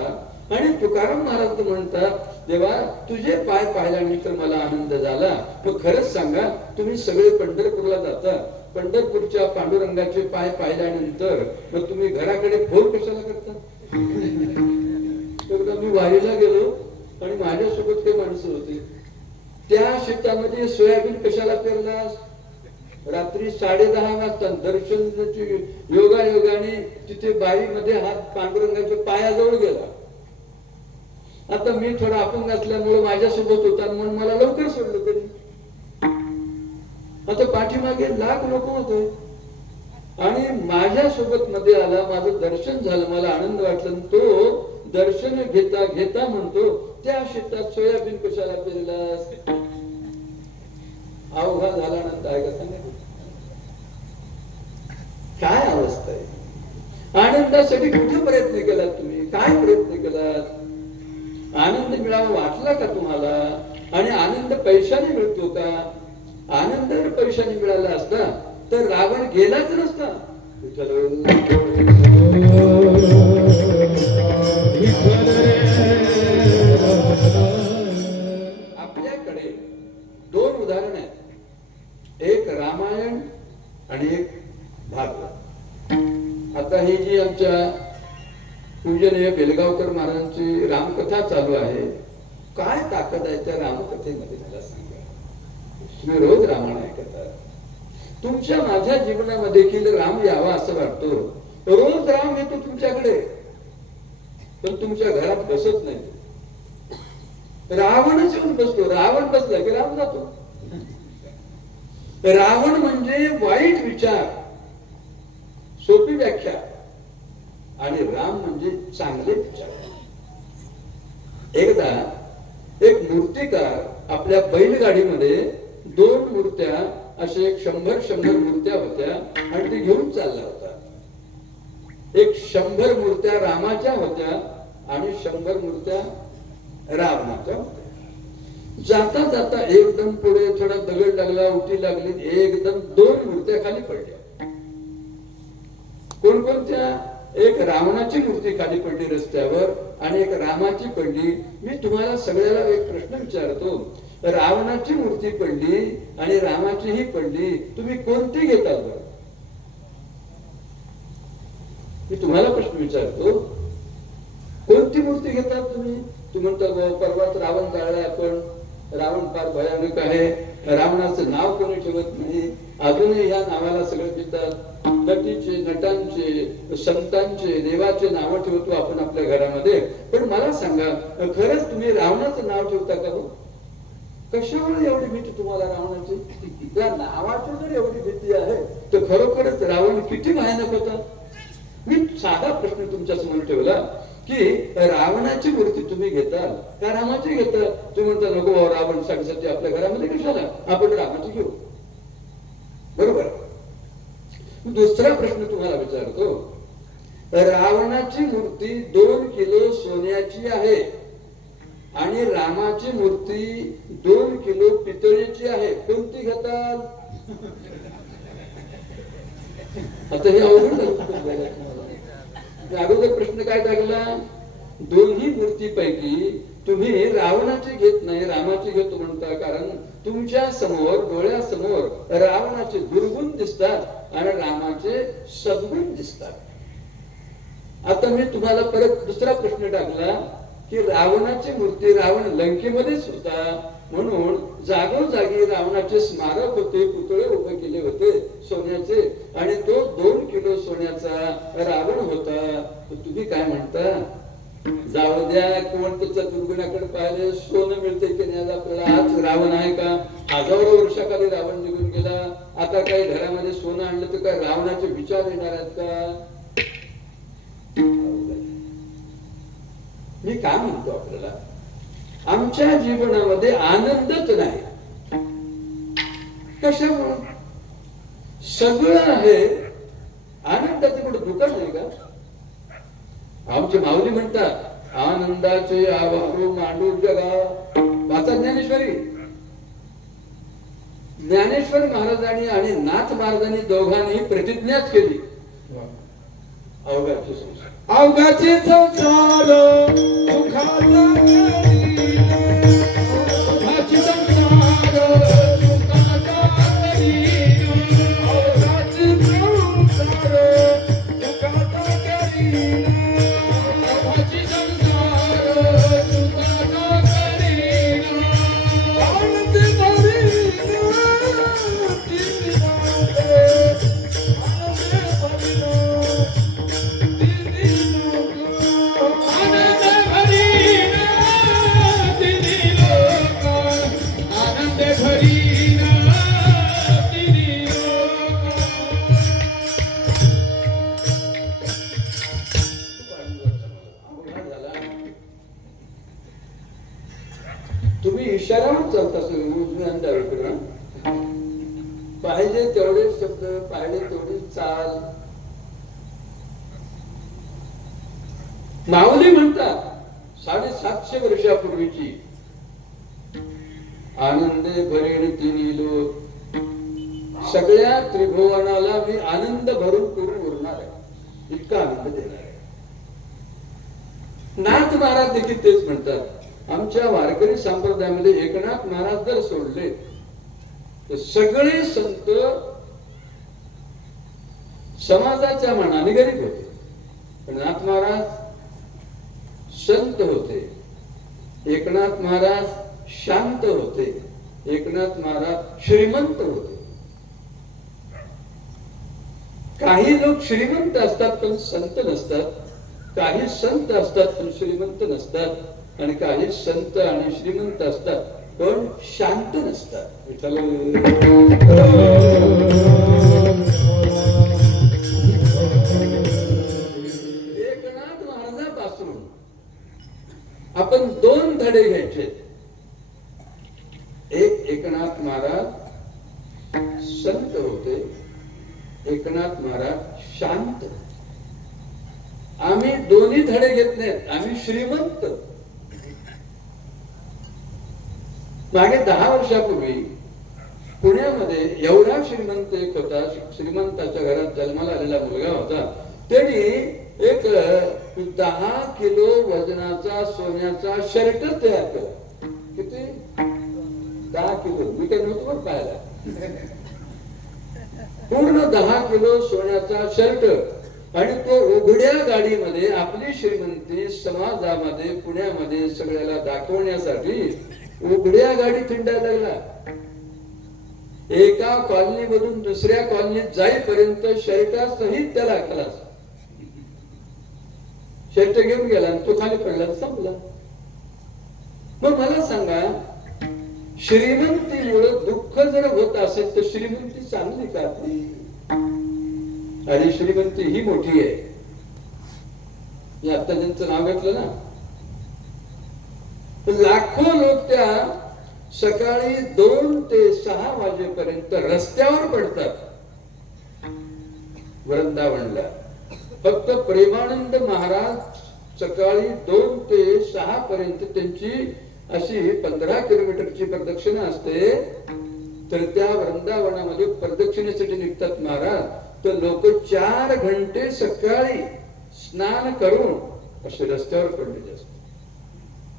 आणि तुकाराम महाराज म्हणतात, देवा तुझे पाय पाहिल्यानंतर मला आनंद झाला. मग खरंच सांगा, तुम्ही सगळे पंढरपूरला जाता, पंढरपूरच्या पांडुरंगाचे पाय पाहिल्यानंतर मग तुम्ही घराकडे फोन कशाला करता? एकदा मी वारीला गेलो आणि माझ्यासोबत काही माणसं होती. त्या शेतामध्ये सोयाबीन कशाला पेरलास? रात्री 10:30 वाजता दर्शनाची योगायोगाने तिथे बाईमध्ये हात पांडुरंगाच्या पायाजवळ गेला. आता मी थोडा अपंग असल्यामुळे माझ्यासोबत होता म्हणून मला लवकर सोडलं तरी. आता पाठीमागे लाख लोक होते आणि माझ्या सोबत मध्ये आला, माझं दर्शन झालं, मला आनंद वाटला. तो दर्शन घेता घेता म्हणतो, त्या शेतात सोयाबीन कशाला पेरलास? अवघा झाला नंतर आहे का सांगा. काय अवस्था आहे? आनंदासाठी कुठे प्रयत्न केलात तुम्ही? काय प्रयत्न केलात? आनंद मिळावा वाटला का तुम्हाला? आणि आनंद पैशाने मिळतो का? आनंद जर पैशाने मिळाला असता तर रावण गेलाच नसता. आपल्याकडे 2 उदाहरण आहेत, एक रामायण आणि एक भागवत. आता ही जी आमच्या पूजनीय बेलगावकर महाराजांची रामकथा चालू आहे, काय ताकद आहे त्या रामकथेमध्ये मला सांगा. तुम्ही रोज रामायण ऐकता, तुमच्या माझ्या जीवनामध्ये देखील राम यावा असं वाटतो. रोज राम येतो तुमच्याकडे, पण तुमच्या घरात बसत नाही. रावणच येऊन बसतो. रावण बसला की राम जातो. रावण म्हणजे वाईट विचार, सोपी व्याख्या, आणि राम म्हणजे चांगले विचार. एकदा एक मूर्तिकार आपल्या बैलगाडीमध्ये 2 मूर्त्या, असे 100 मूर्त्या होत्या आणि ते घेऊन चालला होता. एक 100 मूर्त्या रामाच्या होत्या आणि 100 मूर्त्या रावणाच्या होत्या. जाता जाता एकदम पुढे थोडा दगड लागला, उठी लागली, एकदम 2 मूर्त्या खाली पडल्या. कोणकोणत्या? एक रावणाची मूर्ती खाली पडली रस्त्यावर आणि एक रामाची पडली. मी तुम्हाला सगळ्याला एक प्रश्न विचारतो, रावणाची मूर्ती पडली आणि रामाचीही पडली, तुम्ही कोणती घेता? मी तुम्हाला प्रश्न विचारतो, कोणती कोणती मूर्ती घेतात तुम्ही? तुम्ही म्हणता "बुवा, परवाच रावण जाळलाय आपण, रावण फार भयानक आहे, रावणाचं नाव कोणी ठेवत नाही, अजूनही या नावाला सगळे घेतात, नटीचे, नटांचे, संतांचे, देवाचे नाव ठेवतो आपण आपल्या घरामध्ये. पण मला सांगा, खरंच तुम्ही रावणाचं नाव ठेवता का? हो, कशामुळे एवढी भीती तुम्हाला रावणाची? या नावाची जर एवढी भीती आहे तर खरोखरच रावण किती भयानक होता. मी साधा प्रश्न तुमच्या समोर ठेवला की रावणाची मूर्ती तुम्ही घेताल का रामाची घेताल? तुम्ही म्हणता नको रावण साठी आपल्या घरामध्ये कशाला, आपण रामाची घेऊ. बरोबर. दुसरा प्रश्न तुम्हाला विचारतो, रावणाची मूर्ती 2 किलो सोन्याची आहे आणि रामाची मूर्ती 2 किलो पितळेची आहे, कोणती घेताल? आता हे अवघड अगोदर प्रश्न काय टाकला? दोन्ही मूर्तीपैकी तुम्ही रावणाची घेत नाही, रामाची घेतो म्हणता, कारण तुमच्या समोर, डोळ्यासमोर रावणाचे दुर्गुण दिसतात आणि रामाचे सद्गुण दिसतात. आता मी तुम्हाला परत दुसरा प्रश्न टाकला की रावणाची मूर्ती, रावण लंकेमध्येच होता म्हणून जागोजागी रावणाचे स्मारक होते, पुतळे उभे केले होते सोन्याचे, आणि तो 2 किलो सोन्याचा रावण होता. तुम्ही काय म्हणता? जाऊ द्या, कोण त्याच्या दुर्गुणाकडे पाहिले, सोनं मिळते की नाही आपल्याला. आज रावण आहे का? हजारो वर्षाखाली रावण निघून गेला. आता काही घरामध्ये सोनं आणलं तर काय रावणाचे विचार येणार आहेत का? मी काय म्हणतो, आपल्याला आमच्या जीवनामध्ये आनंदच नाही. कशामुळे? सगळं आहे, आनंदाचं कुठे दुकान नाही का? आमचे माऊली म्हणतात, आनंदाचे आवारू मांडू जगा. वाचा ज्ञानेश्वरी. ज्ञानेश्वर महाराजांनी आणि नाथ महाराजांनी दोघांनी प्रतिज्ञाच केली, अवघाचे संसार, अवघाचे संसार सुखाचा करी, अवघाचे संसार सुखाचा करी, अवघाचे संसार सुखाचा करी, अवघाचे संसार सुखाचा करी, आनंद भरीन तिन्ही तुम्ही इशारावर चालता सगळं. पाहिजे तेवढे शब्द, पाहिजे तेवढी चाल. माऊली म्हणतात 750 वर्षापूर्वीची, आनंदे भरीण तिन्ही लोक, सगळ्या त्रिभुवनाला मी आनंद भरून करून उरणार आहे, इतका आनंद देणार आहे. नाथ महाराज देखील तेच म्हणतात. आमच्या वारकरी संप्रदायामध्ये एकनाथ महाराज जर सोडले तर सगळे संत समाजाच्या मनाने गरीब होते, पण नाथ महाराज संत होते, एकनाथ महाराज शांत होते, एकनाथ महाराज श्रीमंत होते. काही लोक श्रीमंत असतात पण संत नसतात, काही संत असतात पण श्रीमंत नसतात, आणि काही संत आणि श्रीमंत असतात पण शांत नसतात. विठ्ठल एकनाथ महाराजांपासून आपण 2 धडे घ्यायचे. एक, एकनाथ महाराज संत होते, एकनाथ महाराज शांत. आम्ही दोन्ही धडे घेत नाहीत, आम्ही श्रीमंत. मागे 10 वर्षापूर्वी पुण्यामध्ये एवढा श्रीमंत एक होता, श्रीमंताच्या घरात जन्माला आलेला मुलगा होता. त्यांनी एक 10 किलो वजनाचा सोन्याचा शर्ट तयार केला. किती? 10 किलो. मी काही नव्हतं बरं पाहायला. पूर्ण 10 किलो सोन्याचा शर्ट आणि तो उघड्या गाडीमध्ये आपली श्रीमंती समाजामध्ये पुण्यामध्ये सगळ्याला दाखवण्यासाठी उघड्या गाडीत हिंडायला लागला. एका कॉलनी मधून दुसऱ्या कॉलनीत जाईपर्यंत शर्टासहित त्याला खलास. शर्ट घेऊन गेला आणि तो खाली पडला, संपला. मग मला सांगा, श्रीमंतीमुळे दुःख जर होत असेल तर श्रीमंती चांगली का ती? आणि श्रीमंती ही मोठी आहे. मी आता ज्यांचं नाव घेतलं ना, लाखो लोक त्या सकाळी 2 ते 6 वाजेपर्यंत रस्त्यावर पडतात वृंदावनला. फक्त प्रेमानंद महाराज सकाळी 2 ते 6 पर्यंत त्यांची अशी 15 किलोमीटरची प्रदक्षिणा असते. तर त्या वृंदावनामध्ये प्रदक्षिणेसाठी निघतात महाराज. तर लोक 4 घंटे सकाळी स्नान करून असे रस्त्यावर पडलेले असतात.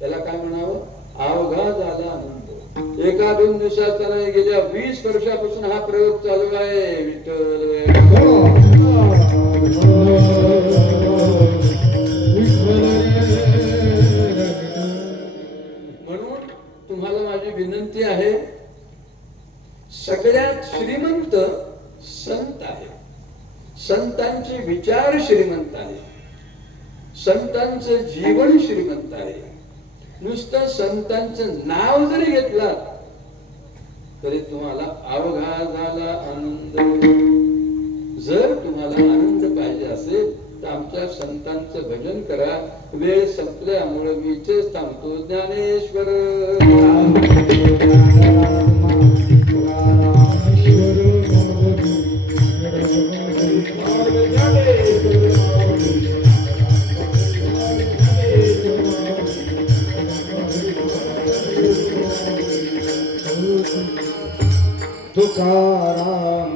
त्याला काय म्हणावं? अवघा झाला आनंद. 1-2 दिवसाचा नाही, गेल्या 20 वर्षापासून हा प्रयोग चालू आहे. म्हणून तुम्हाला माझी विनंती आहे, सगळ्यात श्रीमंत संत आहे. संतांचे विचार श्रीमंत आहे. संतांचं जीवन श्रीमंत आहे. नुसतं संतांचं नाव जरी घेतला तरी तुम्हाला अवघा झाला आनंद. जर तुम्हाला आनंद पाहिजे असेल तर आमच्या संतांचं भजन करा. वेळ संपल्यामुळे मी इथेच थांबतो. ज्ञानेश्वर तुकाराम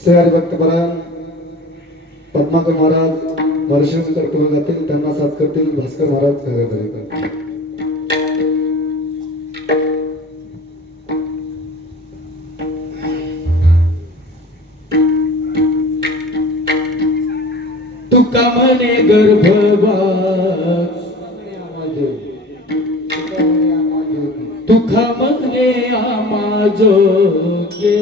श्री हरिभक्तपरायण पद्माकर महाराज वर्षेनंतर तुरुंगातील, त्यांना साथ करतील भास्कर महाराज घराघरात. तुका म्हणे गर्भवास, तुका म्हणे आमाजोगे,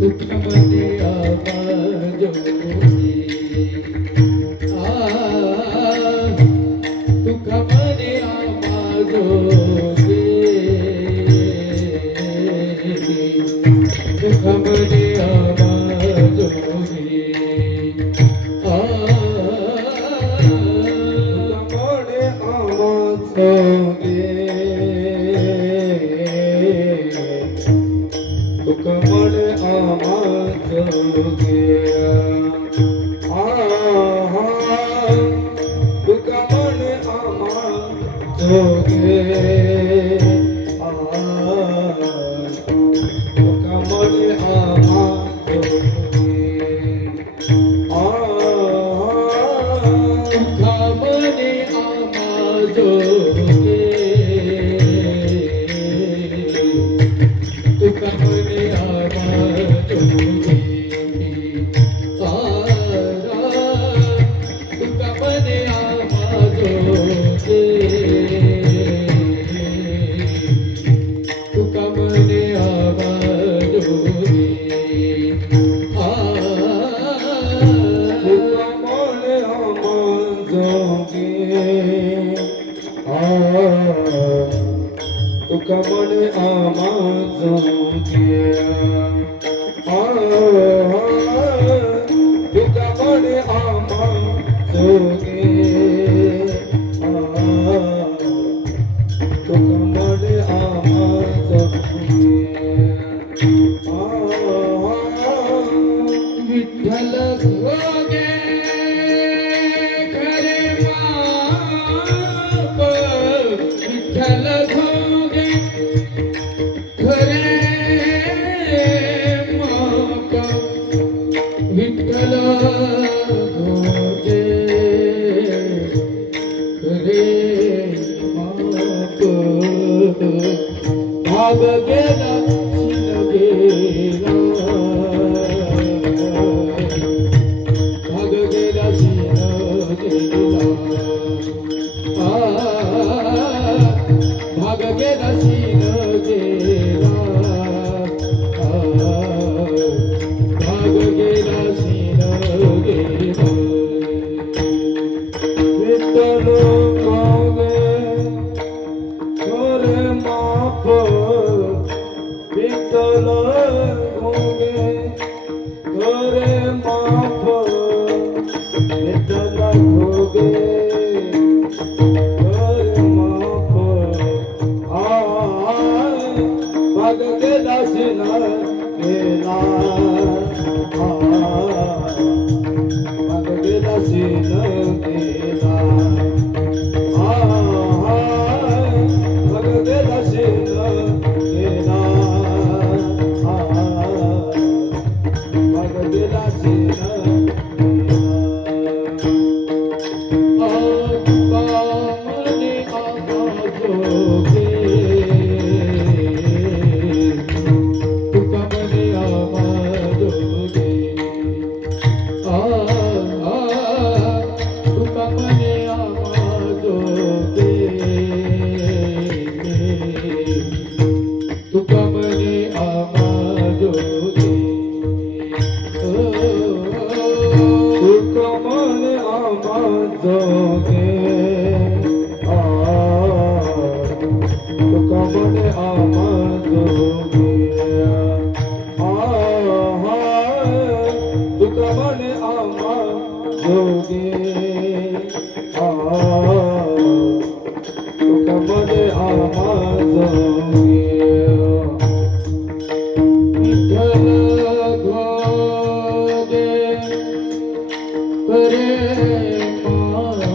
तुका म्हणे आमाजोगे, तुका म्हणे आमाजोगे, तुका म्हणे तुका म्हणे आमाजो तुका म्हणे आमाजो तुका म्हणे आमाजो विठ्ठल घोगे खरे माप विठ्ठल घोगे खरे माप विठ्ठल घोगे खरे माप भाग गेला शिन गेला भाग गेला शिन गेला भाग गेला शिन गेला भाग गेला शिन गेला विठ्ठल घोगे खरे माप विठ्ठल घोगे खरे माप विठ्ठल घोगे खरे माप भाग गेला शिन गेला भाग गेला शिन गेला भाग गेला शिन गेला भाग गेला शिन तुका म्हणे आमाजोगे तुका म्हणे आमाजोगे तुका म्हणे आमाजोगे तुका म्हणे आमाजोगे तुका म्हणे आमाजोगे तुका म्हणे आमाजोगे तुका म्हणे आमाजोगे विठ्ठल घोगे खरे माप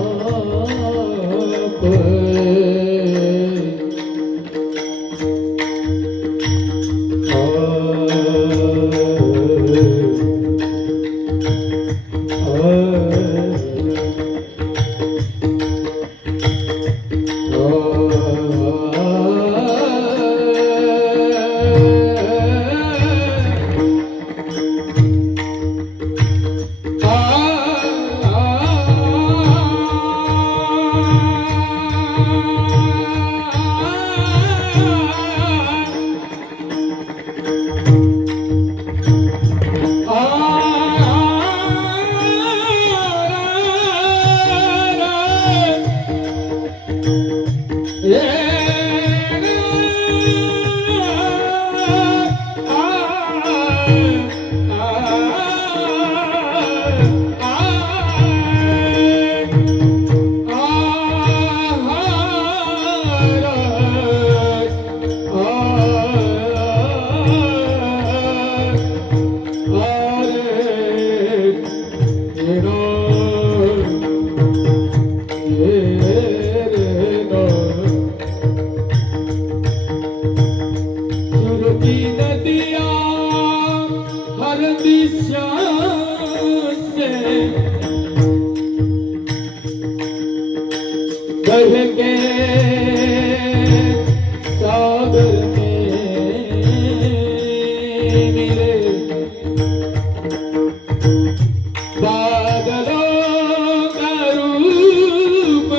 बहके सागर में मेरे बादलों का रूप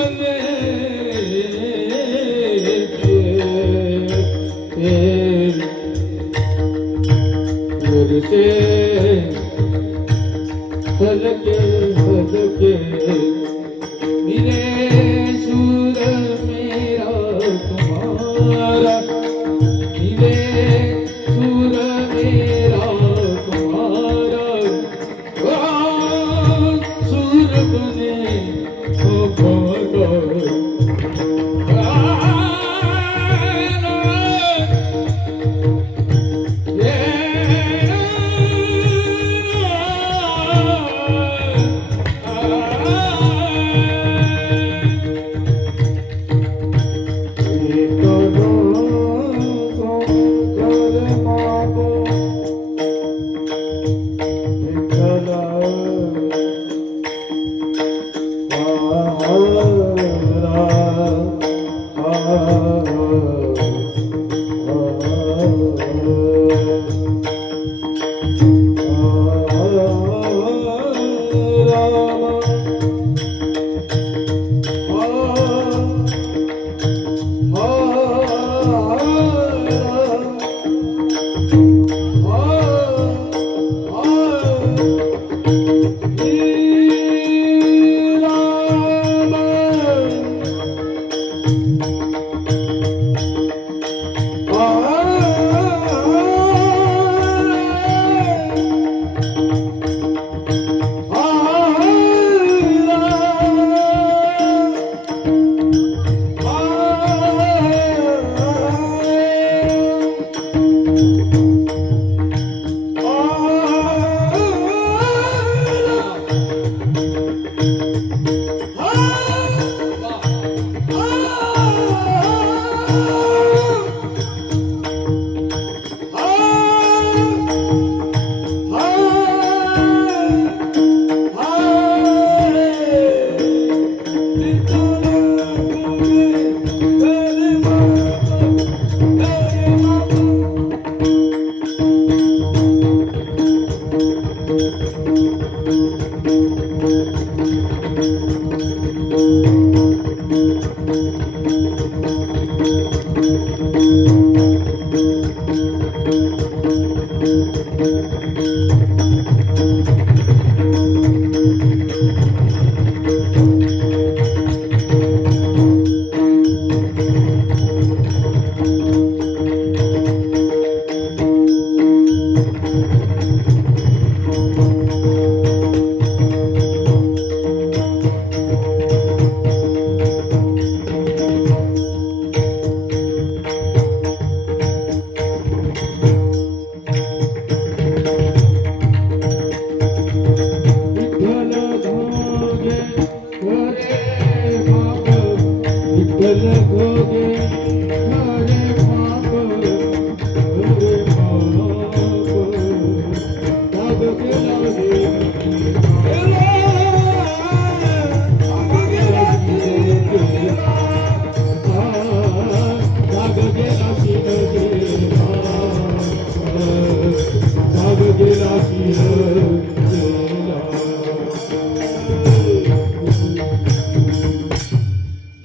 से हलके हलके मेरे सुर में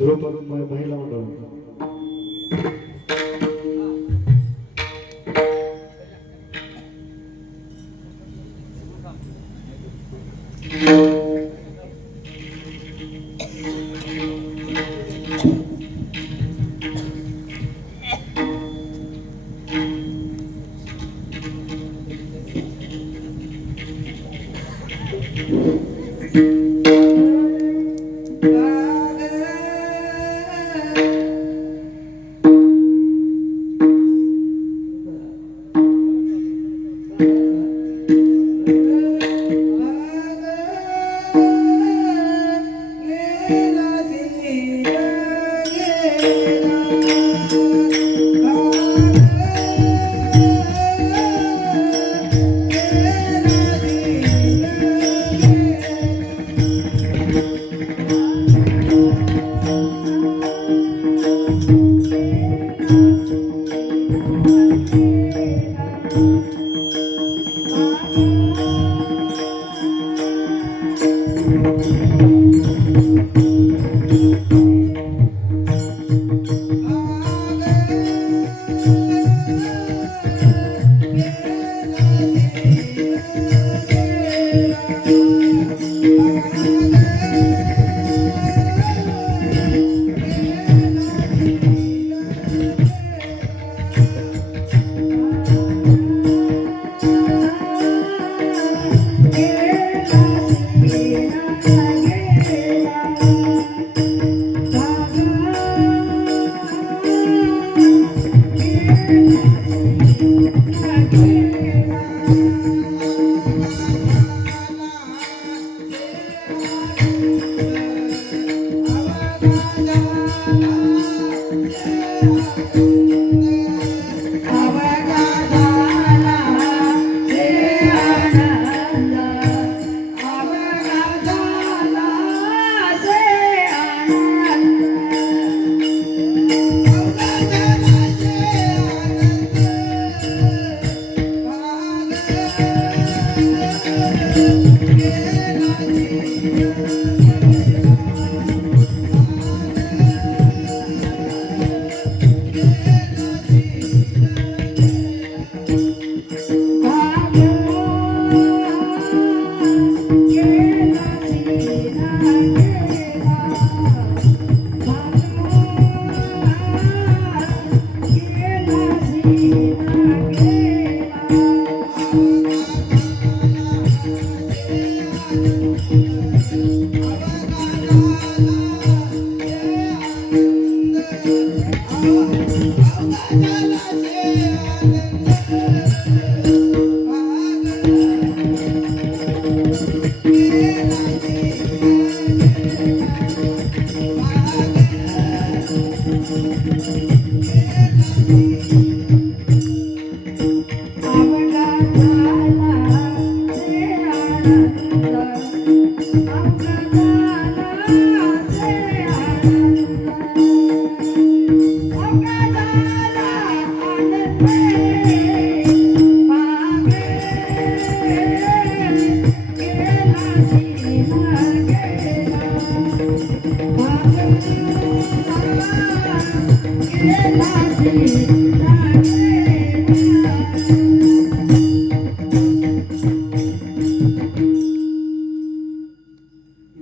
ध्रुपद महिला मंडळ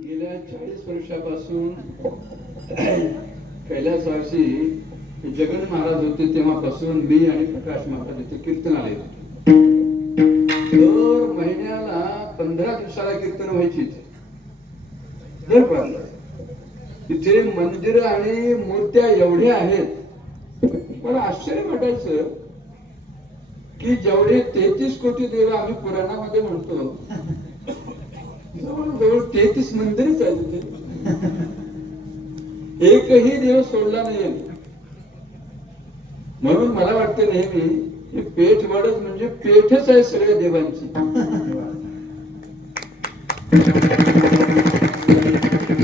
गेल्या 40 वर्षापासून कैलासवासी जगन महाराज होते तेव्हापासून मी आणि प्रकाश महाराज इथे कीर्तनाला येतो. दर महिन्याला 15 दिवसाला कीर्तन व्हायची इथे. दर 15. तिथे मंदिर आणि मूर्त्या एवढ्या आहेत. मला आश्चर्य वाटायचं की जेवढे 33 कोटी देव आम्ही पुराणामध्ये म्हणतो जवळजवळ 33 मंदिरच आहेत तिथे. एकही देव सोडला नाही. म्हणून मला वाटतं नेहमी की पेठवाडच म्हणजे पेठच आहे सगळ्या देवांची.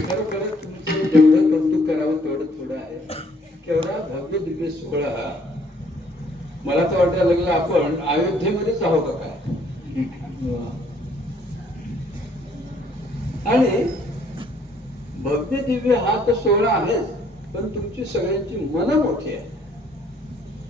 खरोखरच तुमचं जेवढं कौतुक करावं तेवढं थोडं आहे. केवढा भव्य दिव्य सोहळा हा. मला तर वाटायला लागलं आपण अयोध्येमध्येच आहो का काय. आणि भव्य दिव्य हा तर सोहळा आहेच, पण तुमची सगळ्यांची मनं मोठी आहे.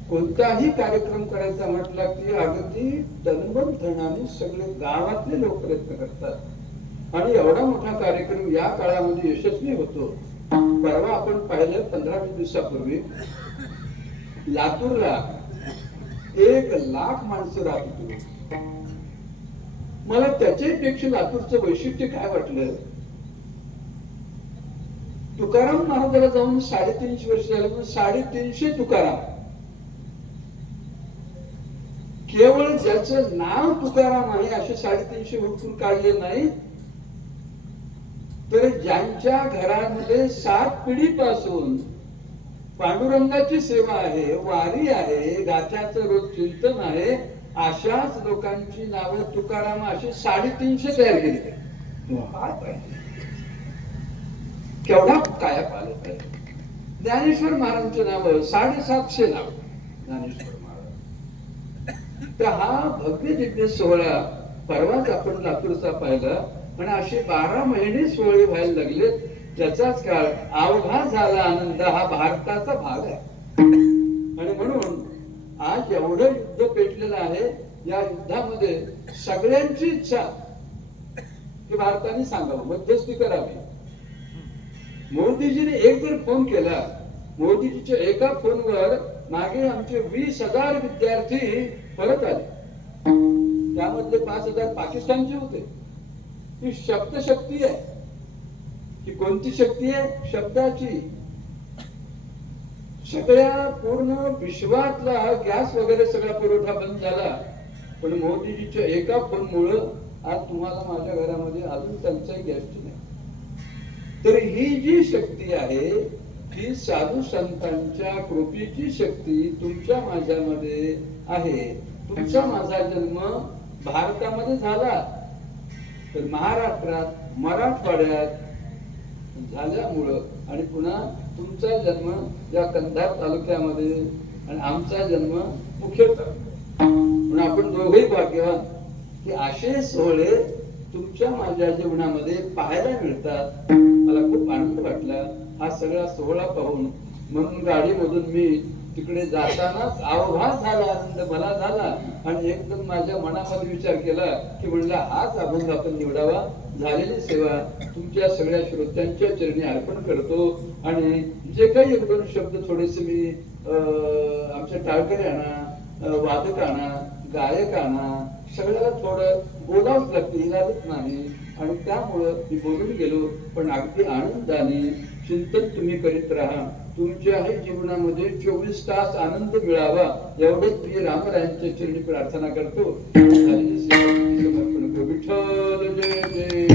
कोणताही कार्यक्रम करायचा म्हटला की अगदी तनमन सगळे गावातले लोक प्रयत्न करतात आणि एवढा मोठा कार्यक्रम या काळामध्ये यशस्वी होतो. परवा आपण पाहिलं 15-20 दिवसापूर्वी लातूरला 1,00,000 माणसं राहत होती. मला त्याच्यापेक्षा लातूरचं वैशिष्ट्य काय वाटलं, तुकाराम महाराजाला जाऊन 350 वर्ष झाले, 350 तुकाराम. केवळ ज्याचं नाव तुकाराम आहे असे 350 हुडकून काढले नाही, तर ज्यांच्या घरामध्ये 7 पिढीपासून पांडुरंगाची सेवा आहे, वारी आहे, गाथ्याचं रोज चिंतन आहे, अशाच लोकांची नावं तुकाराम अशी 350 तयार केली. केवढा काया पालक आहे. ज्ञानेश्वर महाराजांची नावं 750 नाव ज्ञानेश्वर महाराज. तर हा भव्य दिव्य सोहळा परवाच आपण लातूरचा पाहिला आणि असे 12 महिने सोहळे व्हायला लागले. त्याचाच काळ अवघा झाला आनंद हा भारताचा भाग आहे. आणि म्हणून आज एवढं युद्ध पेटलेलं आहे. या युद्धामध्ये सगळ्यांची इच्छा की भारताने सांगावं, मध्यस्थी करावी. मोदीजीने एक जर फोन केला, मोदीजीच्या एका फोनवर मागे आमचे 20,000 विद्यार्थी परत आले. त्यामधले 5,000 पाकिस्तानचे होते. ही शब्दशक्ती आहे. ही कोणती शक्ती आहे? शब्दाची. सगळ्या पूर्ण विश्वातला गॅस वगैरे सगळा पुरवठा बंद झाला, पण मोदीजीच्या एका फोनमुळं आज तुम्हाला माझ्या घरामध्ये अजून टंचाई गॅसची नाही. तर ही जी शक्ती आहे ती साधू संतांच्या कृपेची शक्ती तुमच्या माझ्यामध्ये आहे. तुमचा माझा जन्म भारतामध्ये झाला, तर महाराष्ट्रात मराठवाड्यात झाल्यामुळं आणि पुन्हा तुमचा जन्म या कंधार तालुक्यामध्ये आणि आमचा जन्म मुखेड. म्हणून आपण दोघेही भाग्यवान की असे सोहळे तुमच्या माझ्या जीवनामध्ये पाहायला मिळतात. मला खूप आनंद वाटला हा सगळा सोहळा पाहून. म्हणून गाडीमधून मी तिकडे जातानाच अवघा झाला आनंद मला झाला आणि एकदम माझ्या मनामध्ये विचार केला की म्हणला हाच अभंग आपण निवडावा. झालेली सेवा तुमच्या सगळ्या श्रोत्यांच्या चरणी अर्पण करतो. आणि जे काही 1-2 शब्द थोडेसे मी आमच्या टाळकऱ्यांना, वादकांना, गायकांना सगळ्याला थोडं बोलावंच लागतं, इलाजच नाही. आणि त्यामुळं मी बोलून गेलो, पण अगदी आनंदाने चिंतन तुम्ही करीत राहा. तुमच्याही जीवनामध्ये 24 तास आनंद मिळावा एवढंच मी रामरायांच्या चरणी प्रार्थना करतो. झालेली सेवा मी समर्पण करतो. विठ्ठल जय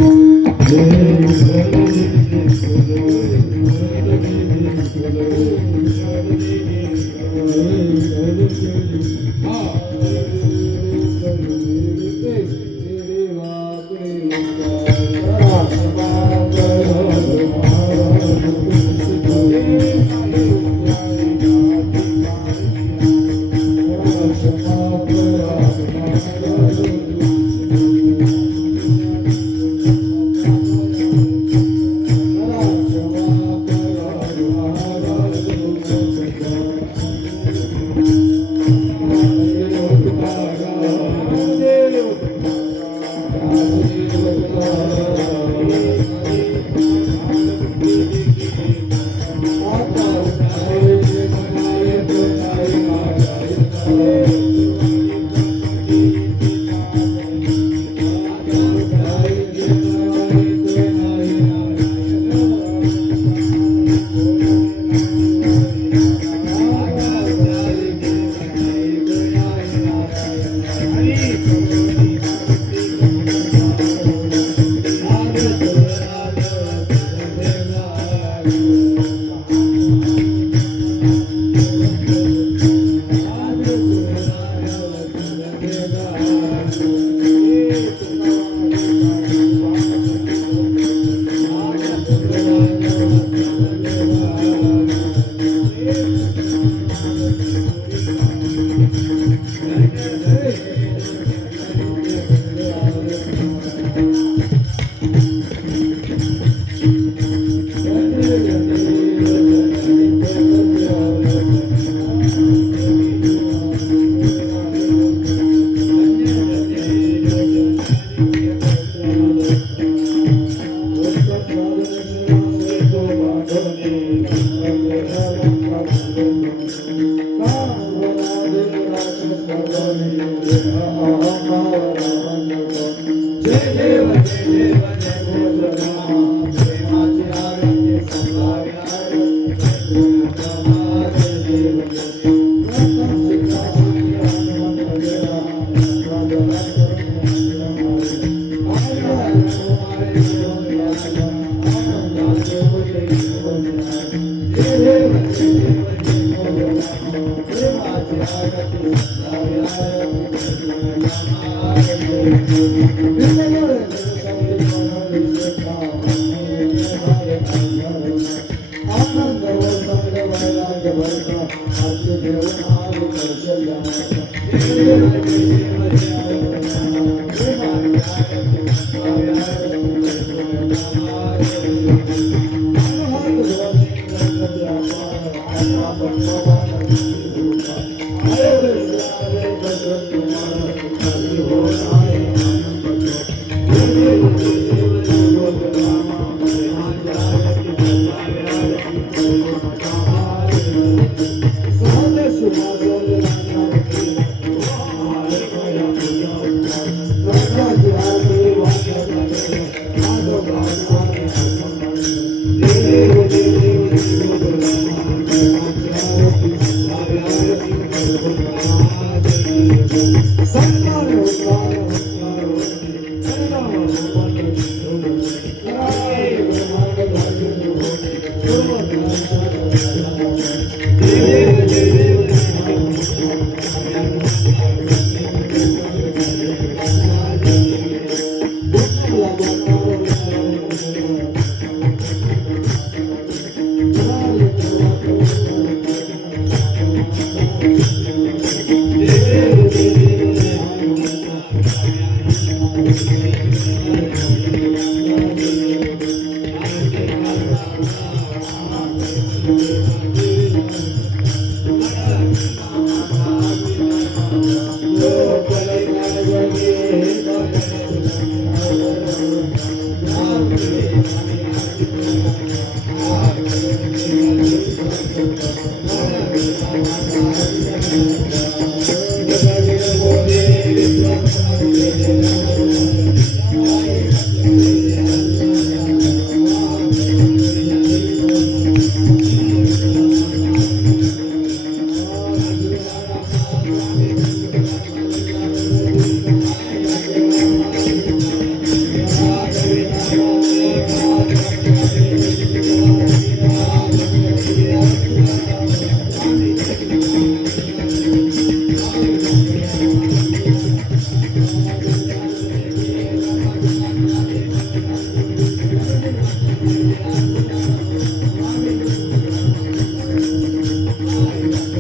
आता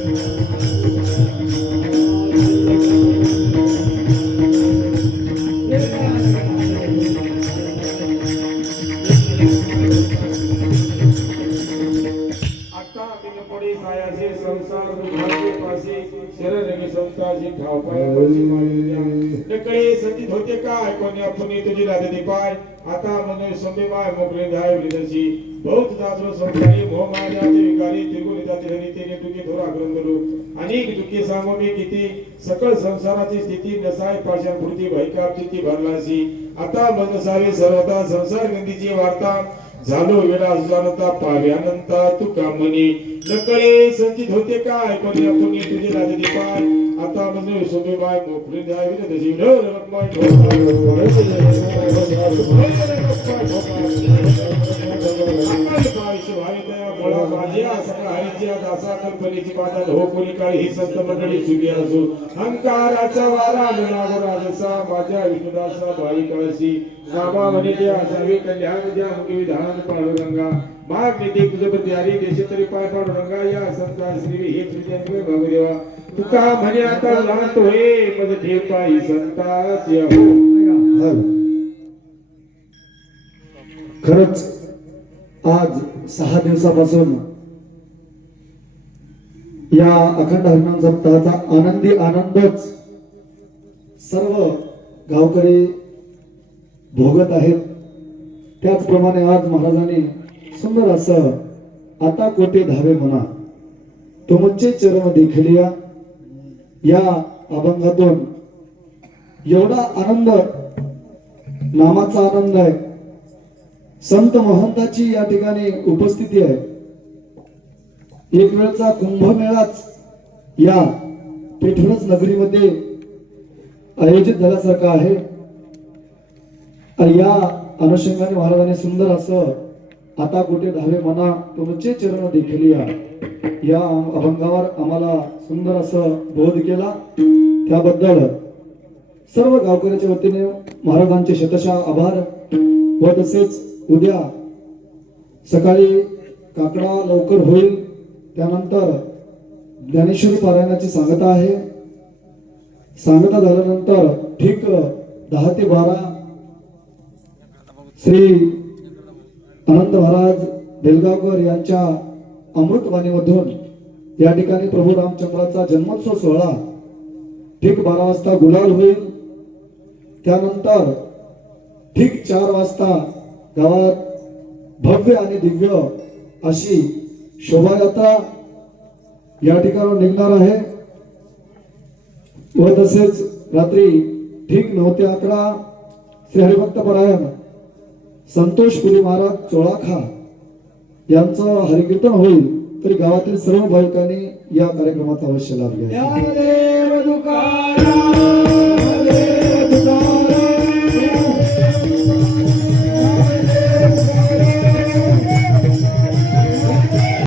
बिनपडी सायाचे संसार दुखाचे पासे शरण संताची ठाव पायावरची मारिल्या नकळे सतीत होते काय कोणी आपणी तुझी लादे पाय आता मने संबे माय मोकळे धाय विदसी बहुत जासरो संसारी मोह मायाचे विकारी त्रिगुणी जाते हरी तेने दुखी थोरा ग्रंथरू अनेक दुखी सांगोगे किती सकळ संसाराची स्थिती नसाय पाषाण कृती भैकापची ती भरलासी आता मन सावे सर्वता संसार गंधीची वार्ता झालो वेळा जाणता पाव्यानंता तुका मनी नकळे संचित होते काय कोणी आपण तुझे राजे पाय आता म्हणजे सोबे बाय मोकळे द्यावी ना तशी रकमाय कल्पनेची बाधा हो कोणी काळी ही संत मंडळी सुगी असो अहंकाराचा वारा राजसा माझ्या विष्णुदासा भाई कळशी नामा म्हणे ते असावे कल्याण ज्या मुखी विधान पांडुरंगा माग निधी तुझपती हरी देश तरी पाय पांडुरंगा या संता श्री हे श्री भगदेवा तुका म्हणे आता लाट होय मज ठे पायी संताची हो खरंच आज 6 दिवसापासून या अखंड हरिनाम सप्ताहाचा आनंदी आनंदच सर्व गावकरी भोगत आहेत. त्याचप्रमाणे आज महाराजांनी सुंदर असं आता कोटे धावे म्हणा तुमचे चरण देखलिया या अभंगातून एवढा आनंद नामाचा आनंद आहे. संत महंताची या ठिकाणी उपस्थिती आहे. एक वेळचा कुंभमेळाच या पेठवडच नगरीमध्ये आयोजित झाल्यासारखा आहे. या अनुषंगाने महाराजांनी सुंदर असं आता कुठे धावे म्हणा तुमचे चरण देखील या अभंगावर आम्हाला सुंदर असं बोध केला. त्याबद्दल सर्व गावकऱ्याच्या वतीने महाराजांचे शतशः आभार. व तसेच उद्या सकाळी काकडा लवकर होईल. त्यानंतर ज्ञानेश्वरी पारायणाची सांगता आहे. सांगता झाल्यानंतर ठीक 10 ते 12 श्री अनंत महाराज बेलगावकर यांच्या अमृतवाणीमधून या ठिकाणी प्रभू रामचंद्राचा जन्मोत्सव सोहळा ठीक 12 वाजता गुलाल होईल. त्यानंतर ठीक 4 वाजता गावात भव्य आणि दिव्य अशी शोभायात्रा या ठिकाणी निघणार आहे. व तसेच रात्री ठीक 9 ते 11 श्री हरिभक्त परायण संतोष पुरी महाराज चोळाखा यांचं हरिकीर्तन होईल. तरी गावातील सर्व भाविकांनी या कार्यक्रमाचा अवश्य लाभ घ्या.